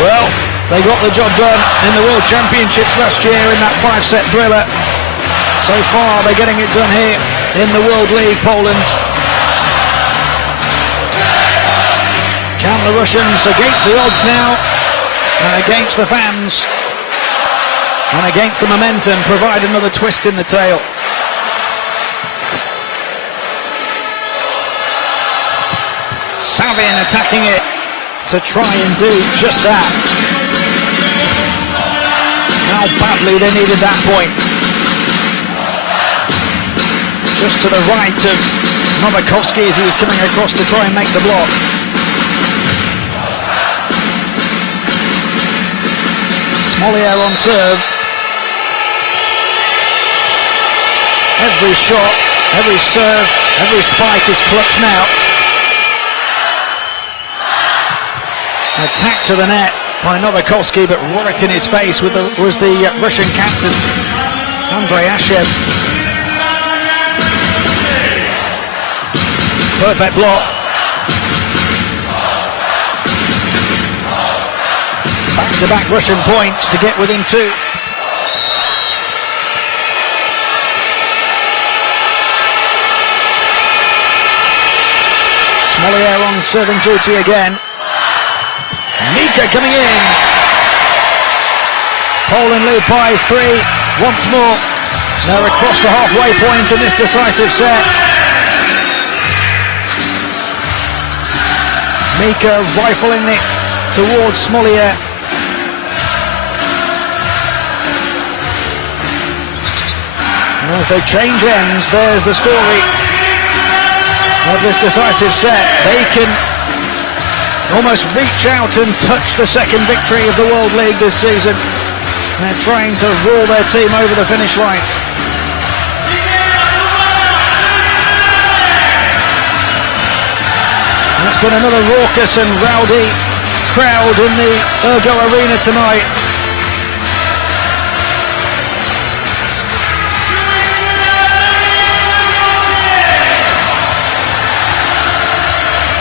Well, they got the job done in the World Championships last year in that 5-set thriller. So far, they're getting it done here in the World League, Poland. Count the Russians against the odds now, and against the fans, and against the momentum, provide another twist in the tail. Savin attacking it to try and do just that. How badly they needed that point. Just to the right of Novakovsky as he was coming across to try and make the block. Smolier on serve. Every shot, every serve Every spike is clutch now. Attack to the net by Novakovsky, but right in his face was the Russian captain, Andrei Ashev. Perfect block. Back-to-back Russian points to get within 2. Smolier on serving duty again. Mika coming in. Poland lead by 3 once more. They're across the halfway point in this decisive set. Mika rifling it towards Smolier. And as they change ends, there's the story of this decisive set. They can almost reach out and touch the second victory of the World League this season. They're trying to roll their team over the finish line. And it's been another raucous and rowdy crowd in the Ergo Arena tonight.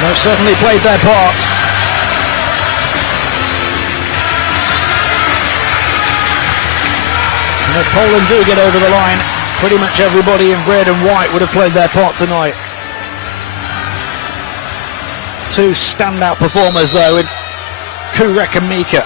They've certainly played their part. And if Poland do get over the line, pretty much everybody in red and white would have played their part tonight. 2 standout performers though in Kurek and Mika.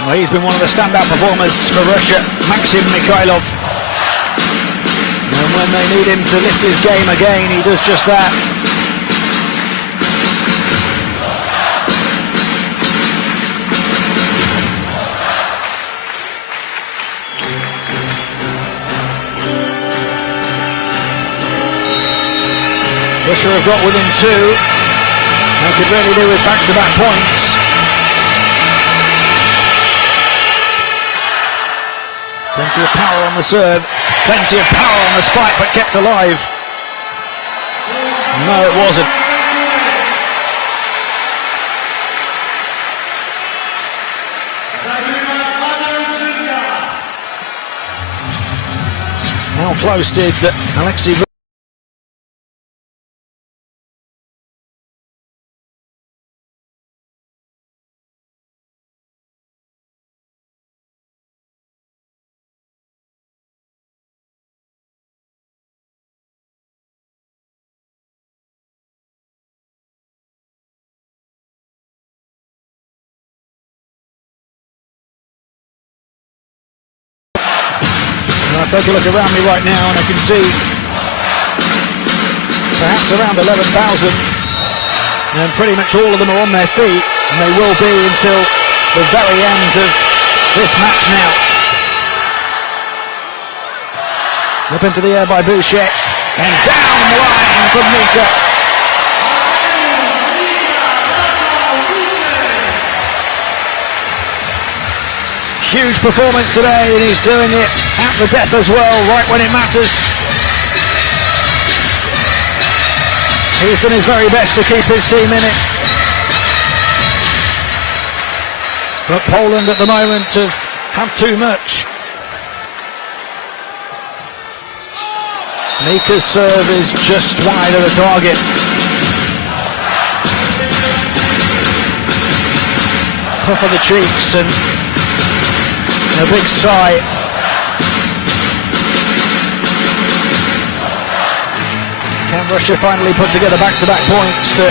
Well, he's been one of the standout performers for Russia, Maxim Mikhailov. And when they need him to lift his game again, he does just that. Russia have got within 2. They could really do with back-to-back points. Plenty of power on the serve, plenty of power on the spike, but kept alive. No, it wasn't. How close did Alexei I'll take a look around me right now and I can see perhaps around 11,000, and pretty much all of them are on their feet, and they will be until the very end of this match now. Up into the air by Boucher and down the line from Mika. Huge performance today, and he's doing it at the death as well, right when it matters. He's done his very best to keep his team in it. But Poland at the moment have had too much. Mika's serve is just wide of the target. Puff of the cheeks and a big sigh. Can Russia finally put together back-to-back points to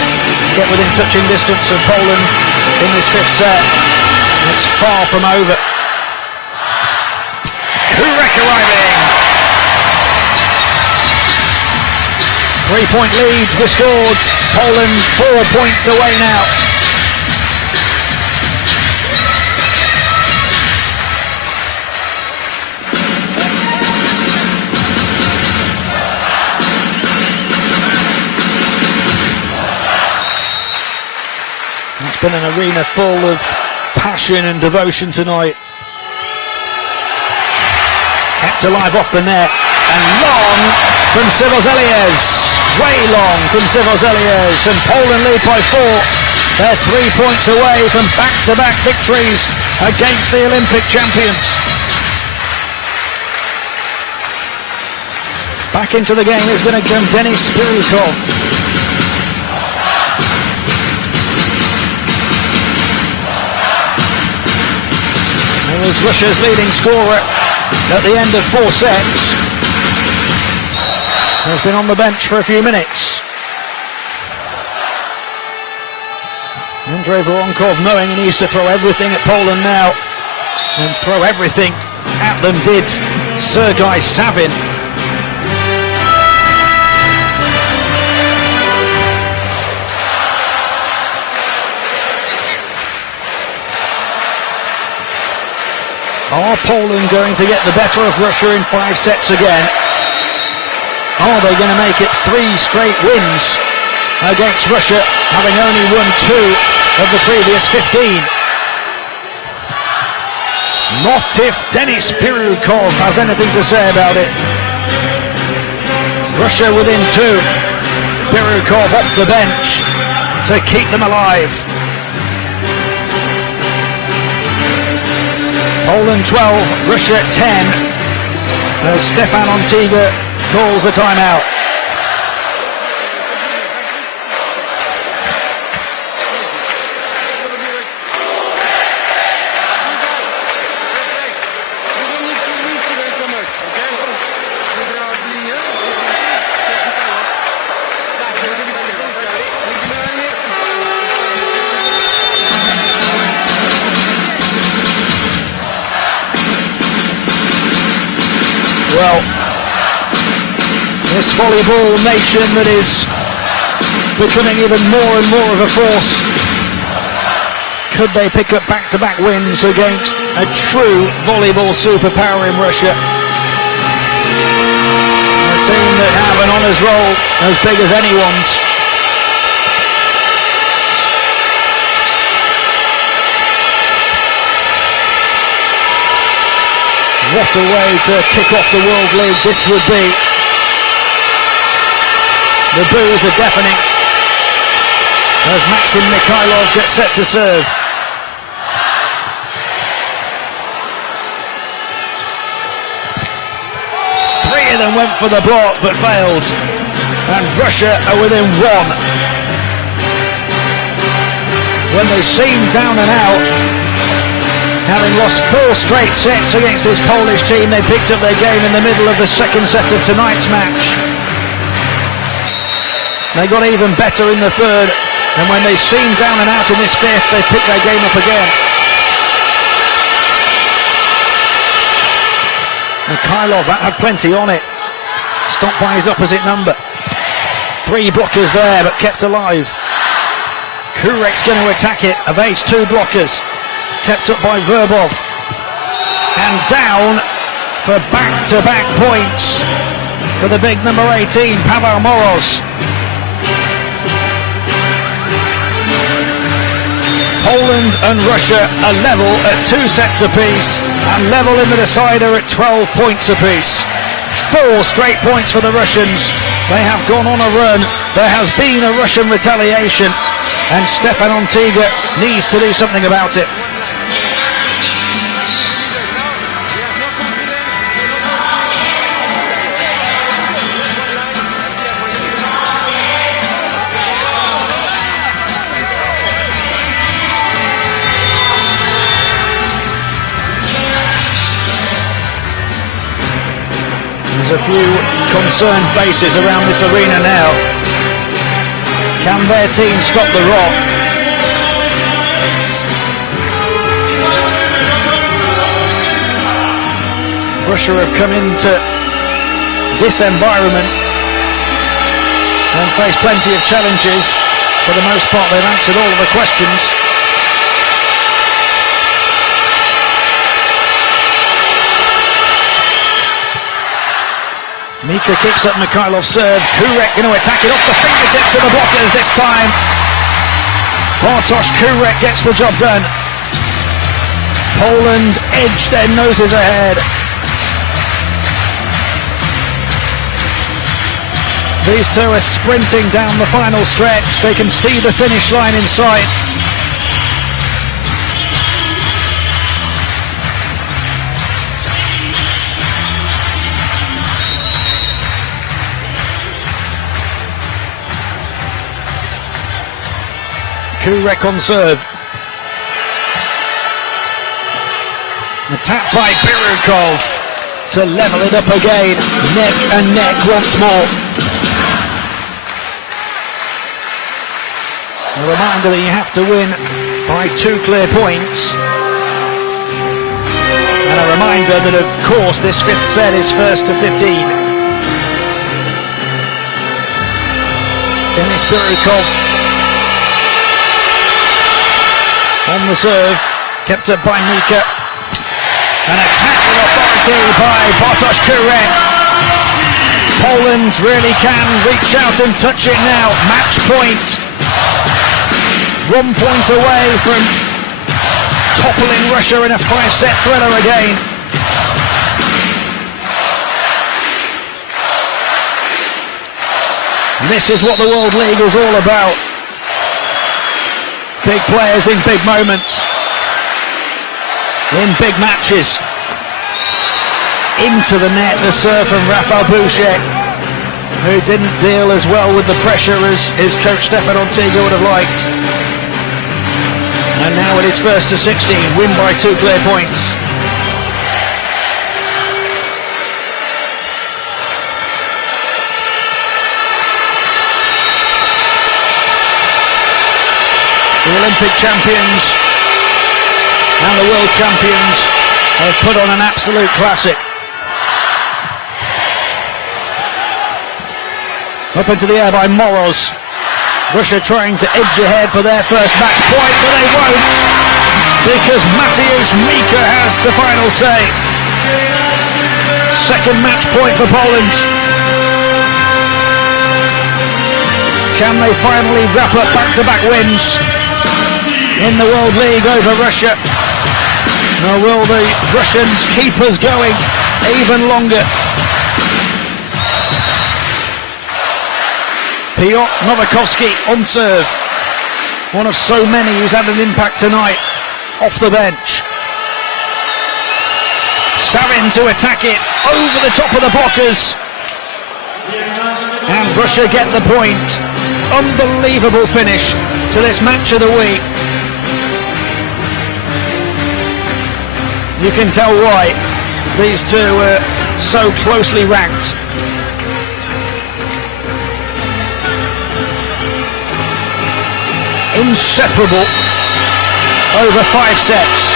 get within touching distance of Poland in this 5th set? It's far from over. Kurek arriving. 3-point lead restored. Poland 4 points away now. It's been an arena full of passion and devotion tonight. Kept alive off the net, and long from Sivozeliers. Way long from Sivozeliers, and Poland lead by 4. They're 3 points away from back-to-back victories against the Olympic champions. Back into the game is going to come Denis Spirikov. He was Russia's leading scorer at the end of 4 sets. Has been on the bench for a few minutes. Andrei Voronkov, knowing he needs to throw everything at Poland now, and throw everything at them did Sergei Savin. Are Poland going to get the better of Russia in 5 sets again? Are they going to make it 3 straight wins against Russia, having only won 2 of the previous 15? Not if Denis Spirikov has anything to say about it. Russia within 2. Spirikov off the bench to keep them alive. Poland 12, Russia 10, as Stefan Antiga calls a timeout. Well, this volleyball nation that is becoming even more and more of a force, could they pick up back-to-back wins against a true volleyball superpower in Russia? A team that have an honours roll as big as anyone's. What a way to kick off the World League this would be. The boos are deafening as Maxim Mikhailov gets set to serve. Three of them went for the block but failed, and Russia are within 1. When they seemed down and out, having lost 4 straight sets against this Polish team, they picked up their game in the middle of the second set of tonight's match. They got even better in the third, and when they seemed down and out in this 5th, they picked their game up again. Mikhailov, that had plenty on it. Stopped by his opposite number. 3 blockers there, but kept alive. Kurek's going to attack it, evades 2 blockers. Kept up by Verbov, and down for back-to-back points for the big number 18, Pavel Moroz. Poland and Russia are level at 2 sets apiece, and level in the decider at 12 points apiece. 4 straight points for the Russians. They have gone on a run. There has been a Russian retaliation, and Stefan Antiga needs to do something about it. There's a few concerned faces around this arena now. Can their team stop the rock? Russia have come into this environment and faced plenty of challenges. For the most part, they've answered all of the questions. Mika keeps up Mikhailov's serve. Kurek going to attack it off the fingertips of the blockers this time. Bartosz Kurek gets the job done. Poland edge their noses ahead. These two are sprinting down the final stretch. They can see the finish line in sight. Kurek on serve. Attack by Birukov to level it up again. Neck and neck once more. A reminder that you have to win by 2 clear points. And a reminder that, of course, this 5th set is 1st to 15. Denis Birukov on the serve, kept up by Mika. An attack with authority by Bartosz Kurek. Poland really can reach out and touch it now. Match point. 1 point away from toppling Russia in a 5-set thriller again. This is what the World League is all about. Big players in big moments. In big matches. Into the net, the serve from Rafał Busiek, who didn't deal as well with the pressure as his coach Stefan Ortega would have liked. And now it is 1st to 16, win by 2 clear points. The Olympic champions and the world champions have put on an absolute classic. Up into the air by Moroz. Russia trying to edge ahead for their first match point, but they won't, because Mateusz Mika has the final say. Second match point for Poland. Can they finally wrap up back-to-back wins in the World League over Russia? Or will the Russians keep us going even longer? Piotr Novakovsky on serve. One of so many who's had an impact tonight off the bench. Savin to attack it over the top of the blockers. And Russia get the point. Unbelievable finish to this match of the week. You can tell why these two are so closely ranked. Inseparable over 5 sets.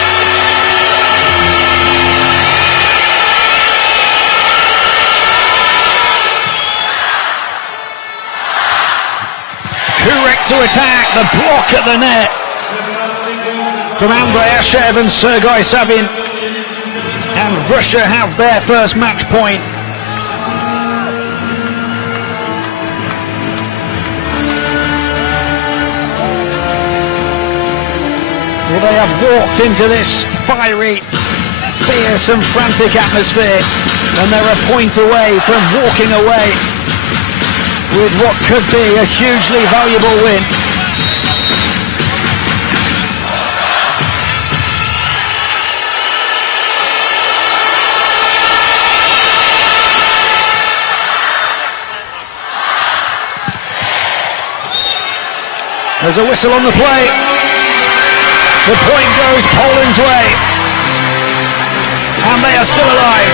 Kurek to attack, the block at the net from Andrei Ashev and Sergei Savin, and Russia have their first match point. Well, they have walked into this fiery, fierce and frantic atmosphere, and they're a point away from walking away with what could be a hugely valuable win. There's a whistle on the play. The point goes Poland's way. And they are still alive.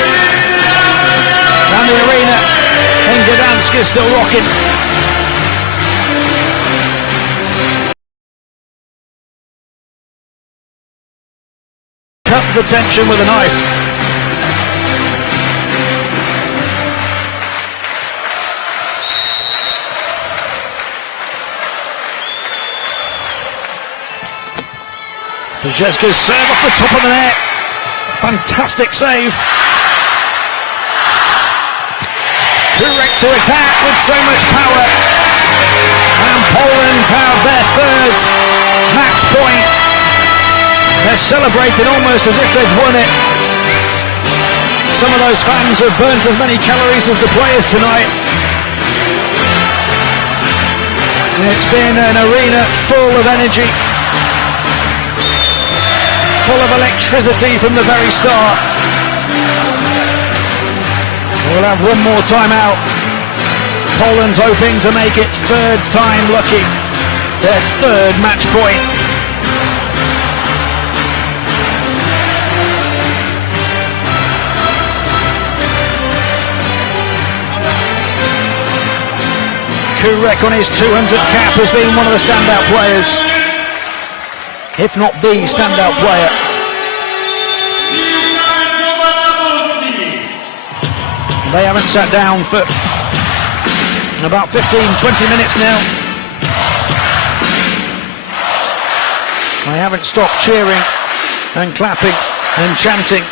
And the arena in Gdansk is still rocking. Cut the tension with a knife. Brzeska's serve off the top of the net. Fantastic save. Kurek to attack with so much power. And Poland have their third They're celebrating almost as if they've won it. Some of those fans have burnt as many calories as the players tonight. It's been an arena full of energy, full of electricity from the very start. We'll have one more time out. Poland hoping to make it third time lucky, their third match point. Kurek on his 200th cap has been one of the standout players, if not the standout player. They haven't sat down for about 15-20 minutes now. They haven't stopped cheering and clapping and chanting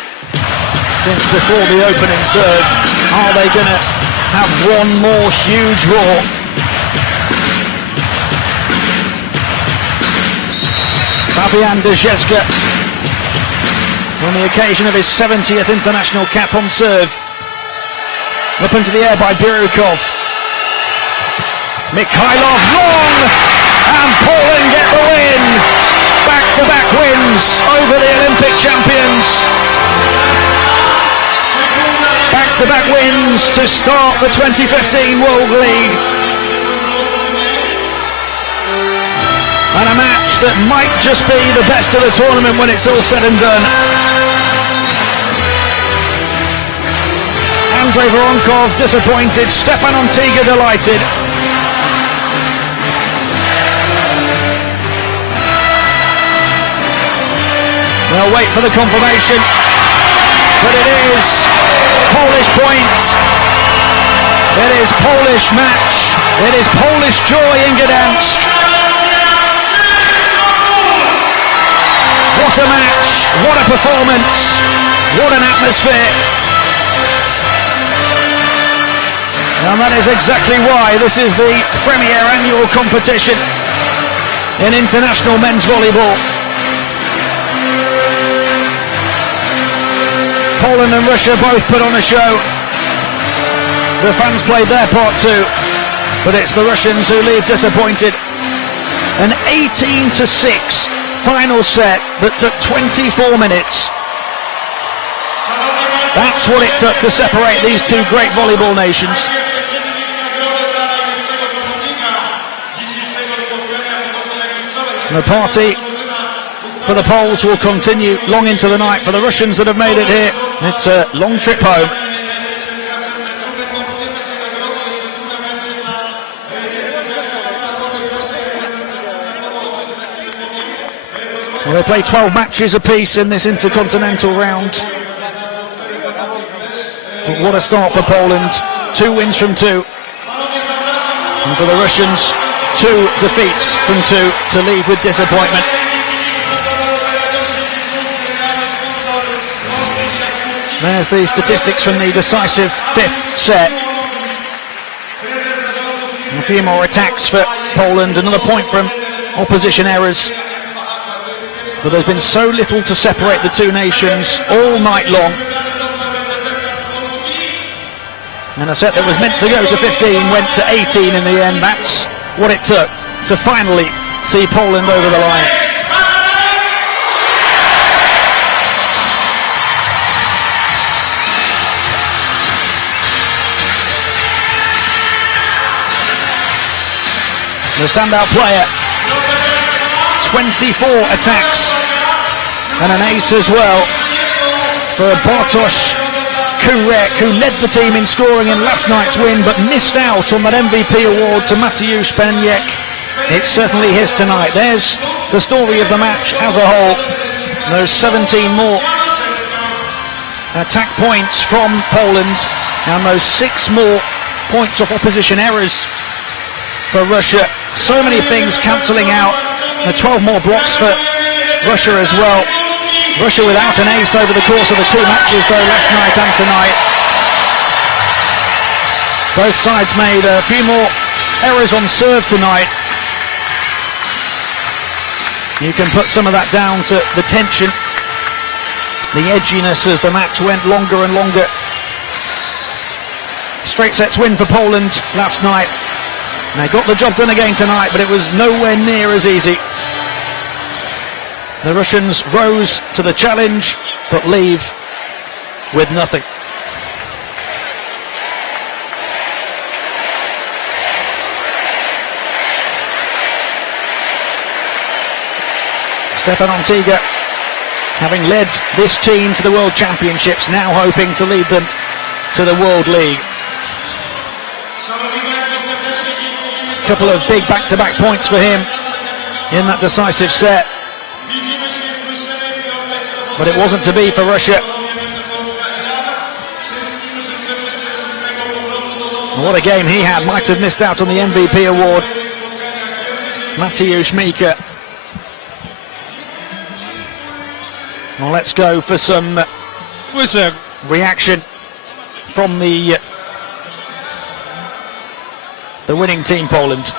since before the opening serve. Are they going to have one more huge roar? Fabian Dejezga on the occasion of his 70th international cap on serve. Up into the air by Birukov. Mikhailov long, and Poland get the win. Back-to-back wins over the Olympic champions. Back-to-back wins to start the 2015 World League. And a match that might just be the best of the tournament when it's all said and done. Andrei Voronkov disappointed, Stefan Ontiga delighted. They'll wait for the confirmation, but it is Polish point. It is Polish match. It is Polish joy in Gdansk. What a match, what a performance, what an atmosphere. And that is exactly why this is the premier annual competition in international men's volleyball. Poland and Russia both put on a show. The fans played their part too, but it's the Russians who leave disappointed. An 18-6 final set that took 24 minutes. That's what it took to separate these two great volleyball nations. The party for the Poles will continue long into the night. For the Russians that have made it here, it's a long trip home. Well, they play 12 matches apiece in this intercontinental round. But what a start for Poland. 2 wins from 2. And for the Russians, 2 defeats from 2 to leave with disappointment. There's the statistics from the decisive 5th set. A few more attacks for Poland, another point from opposition errors. But there's been so little to separate the two nations all night long. And a set that was meant to go to 15 went to 18 in the end. That's what it took to finally see Poland over the line. The standout player, 24 attacks and an ace as well for Bartosz Kurek, who led the team in scoring in last night's win but missed out on that MVP award to Mateusz Peniek. It's certainly his tonight. There's the story of the match as a whole. Those 17 more attack points from Poland and those 6 more points off opposition errors for Russia. So many things cancelling out. 12 more blocks for Russia as well. Russia without an ace over the course of the 2 matches though, last night and tonight. Both sides made a few more errors on serve tonight. You can put some of that down to the tension, the edginess as the match went longer and longer. Straight sets win for Poland last night. They got the job done again tonight, but it was nowhere near as easy. The Russians rose to the challenge, but leave with nothing. Stefan Ortega, having led this team to the World Championships, now hoping to lead them to the World League. Couple of big back-to-back points for him in that decisive set, but it wasn't to be for Russia. What a game he had. Might have missed out on the MVP award. Mateusz Mika. Well, let's go for some reaction from the winning team, Poland.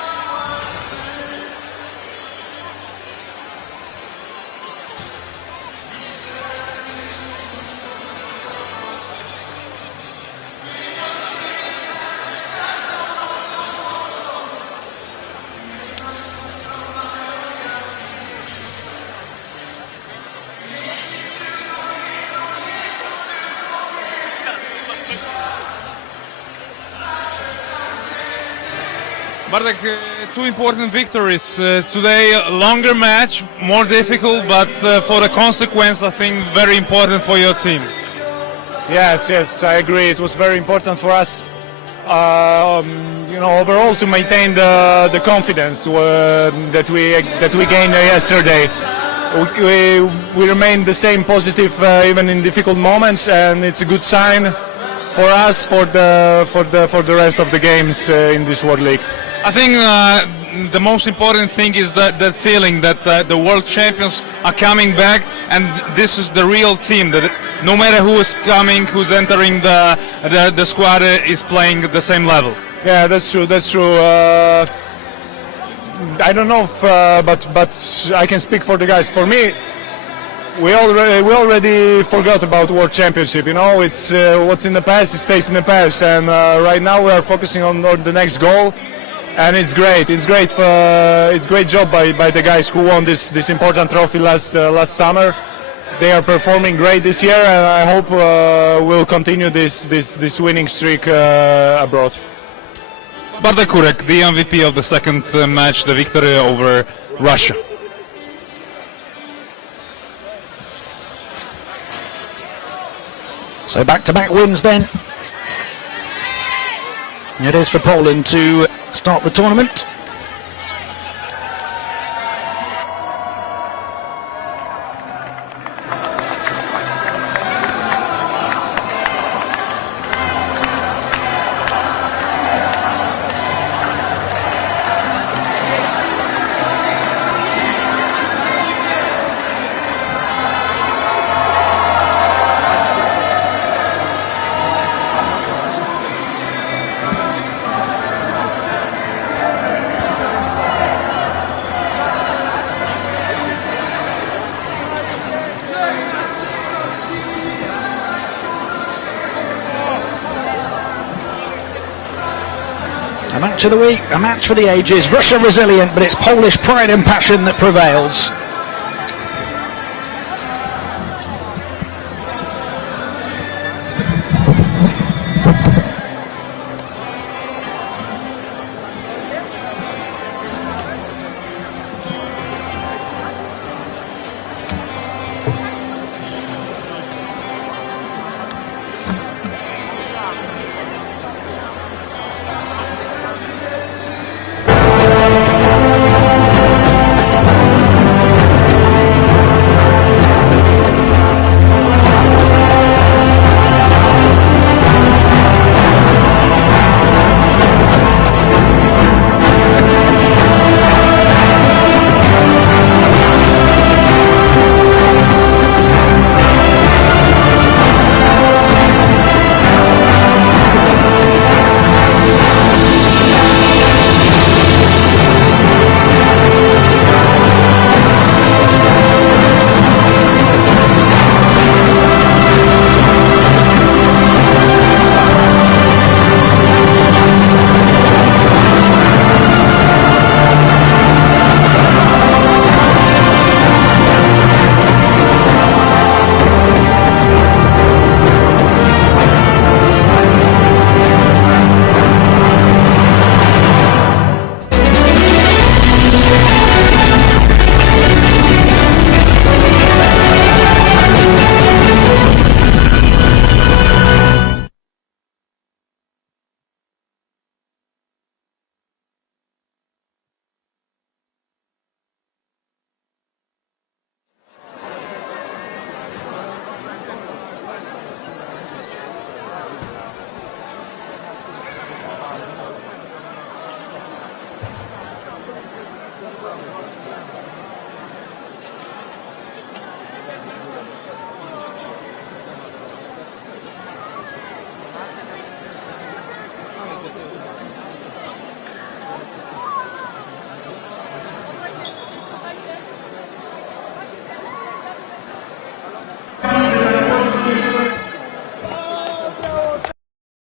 Bartek, two important victories. Today, a longer match, more difficult, but for the consequence, I think very important for your team. Yes, I agree. It was very important for us, overall to maintain the confidence that we gained yesterday. We remain the same positive even in difficult moments, and it's a good sign for us for the rest of the games in this World League. I think the most important thing is that feeling that the world champions are coming back, and this is the real team. That no matter who is coming, who's entering the squad, is playing at the same level. Yeah, that's true. I don't know if, but I can speak for the guys. For me, we already forgot about World Championship. It's what's in the past. It stays in the past, and right now we are focusing on the next goal. And it's great. It's great job by the guys who won this important trophy last summer. They are performing great this year, and I hope we'll continue this winning streak abroad. Bartek Kurek, the MVP of the second match, the victory over Russia. So back-to-back wins then. It is for Poland to start the tournament. A match of the week, a match for the ages. Russia resilient, but it's Polish pride and passion that prevails.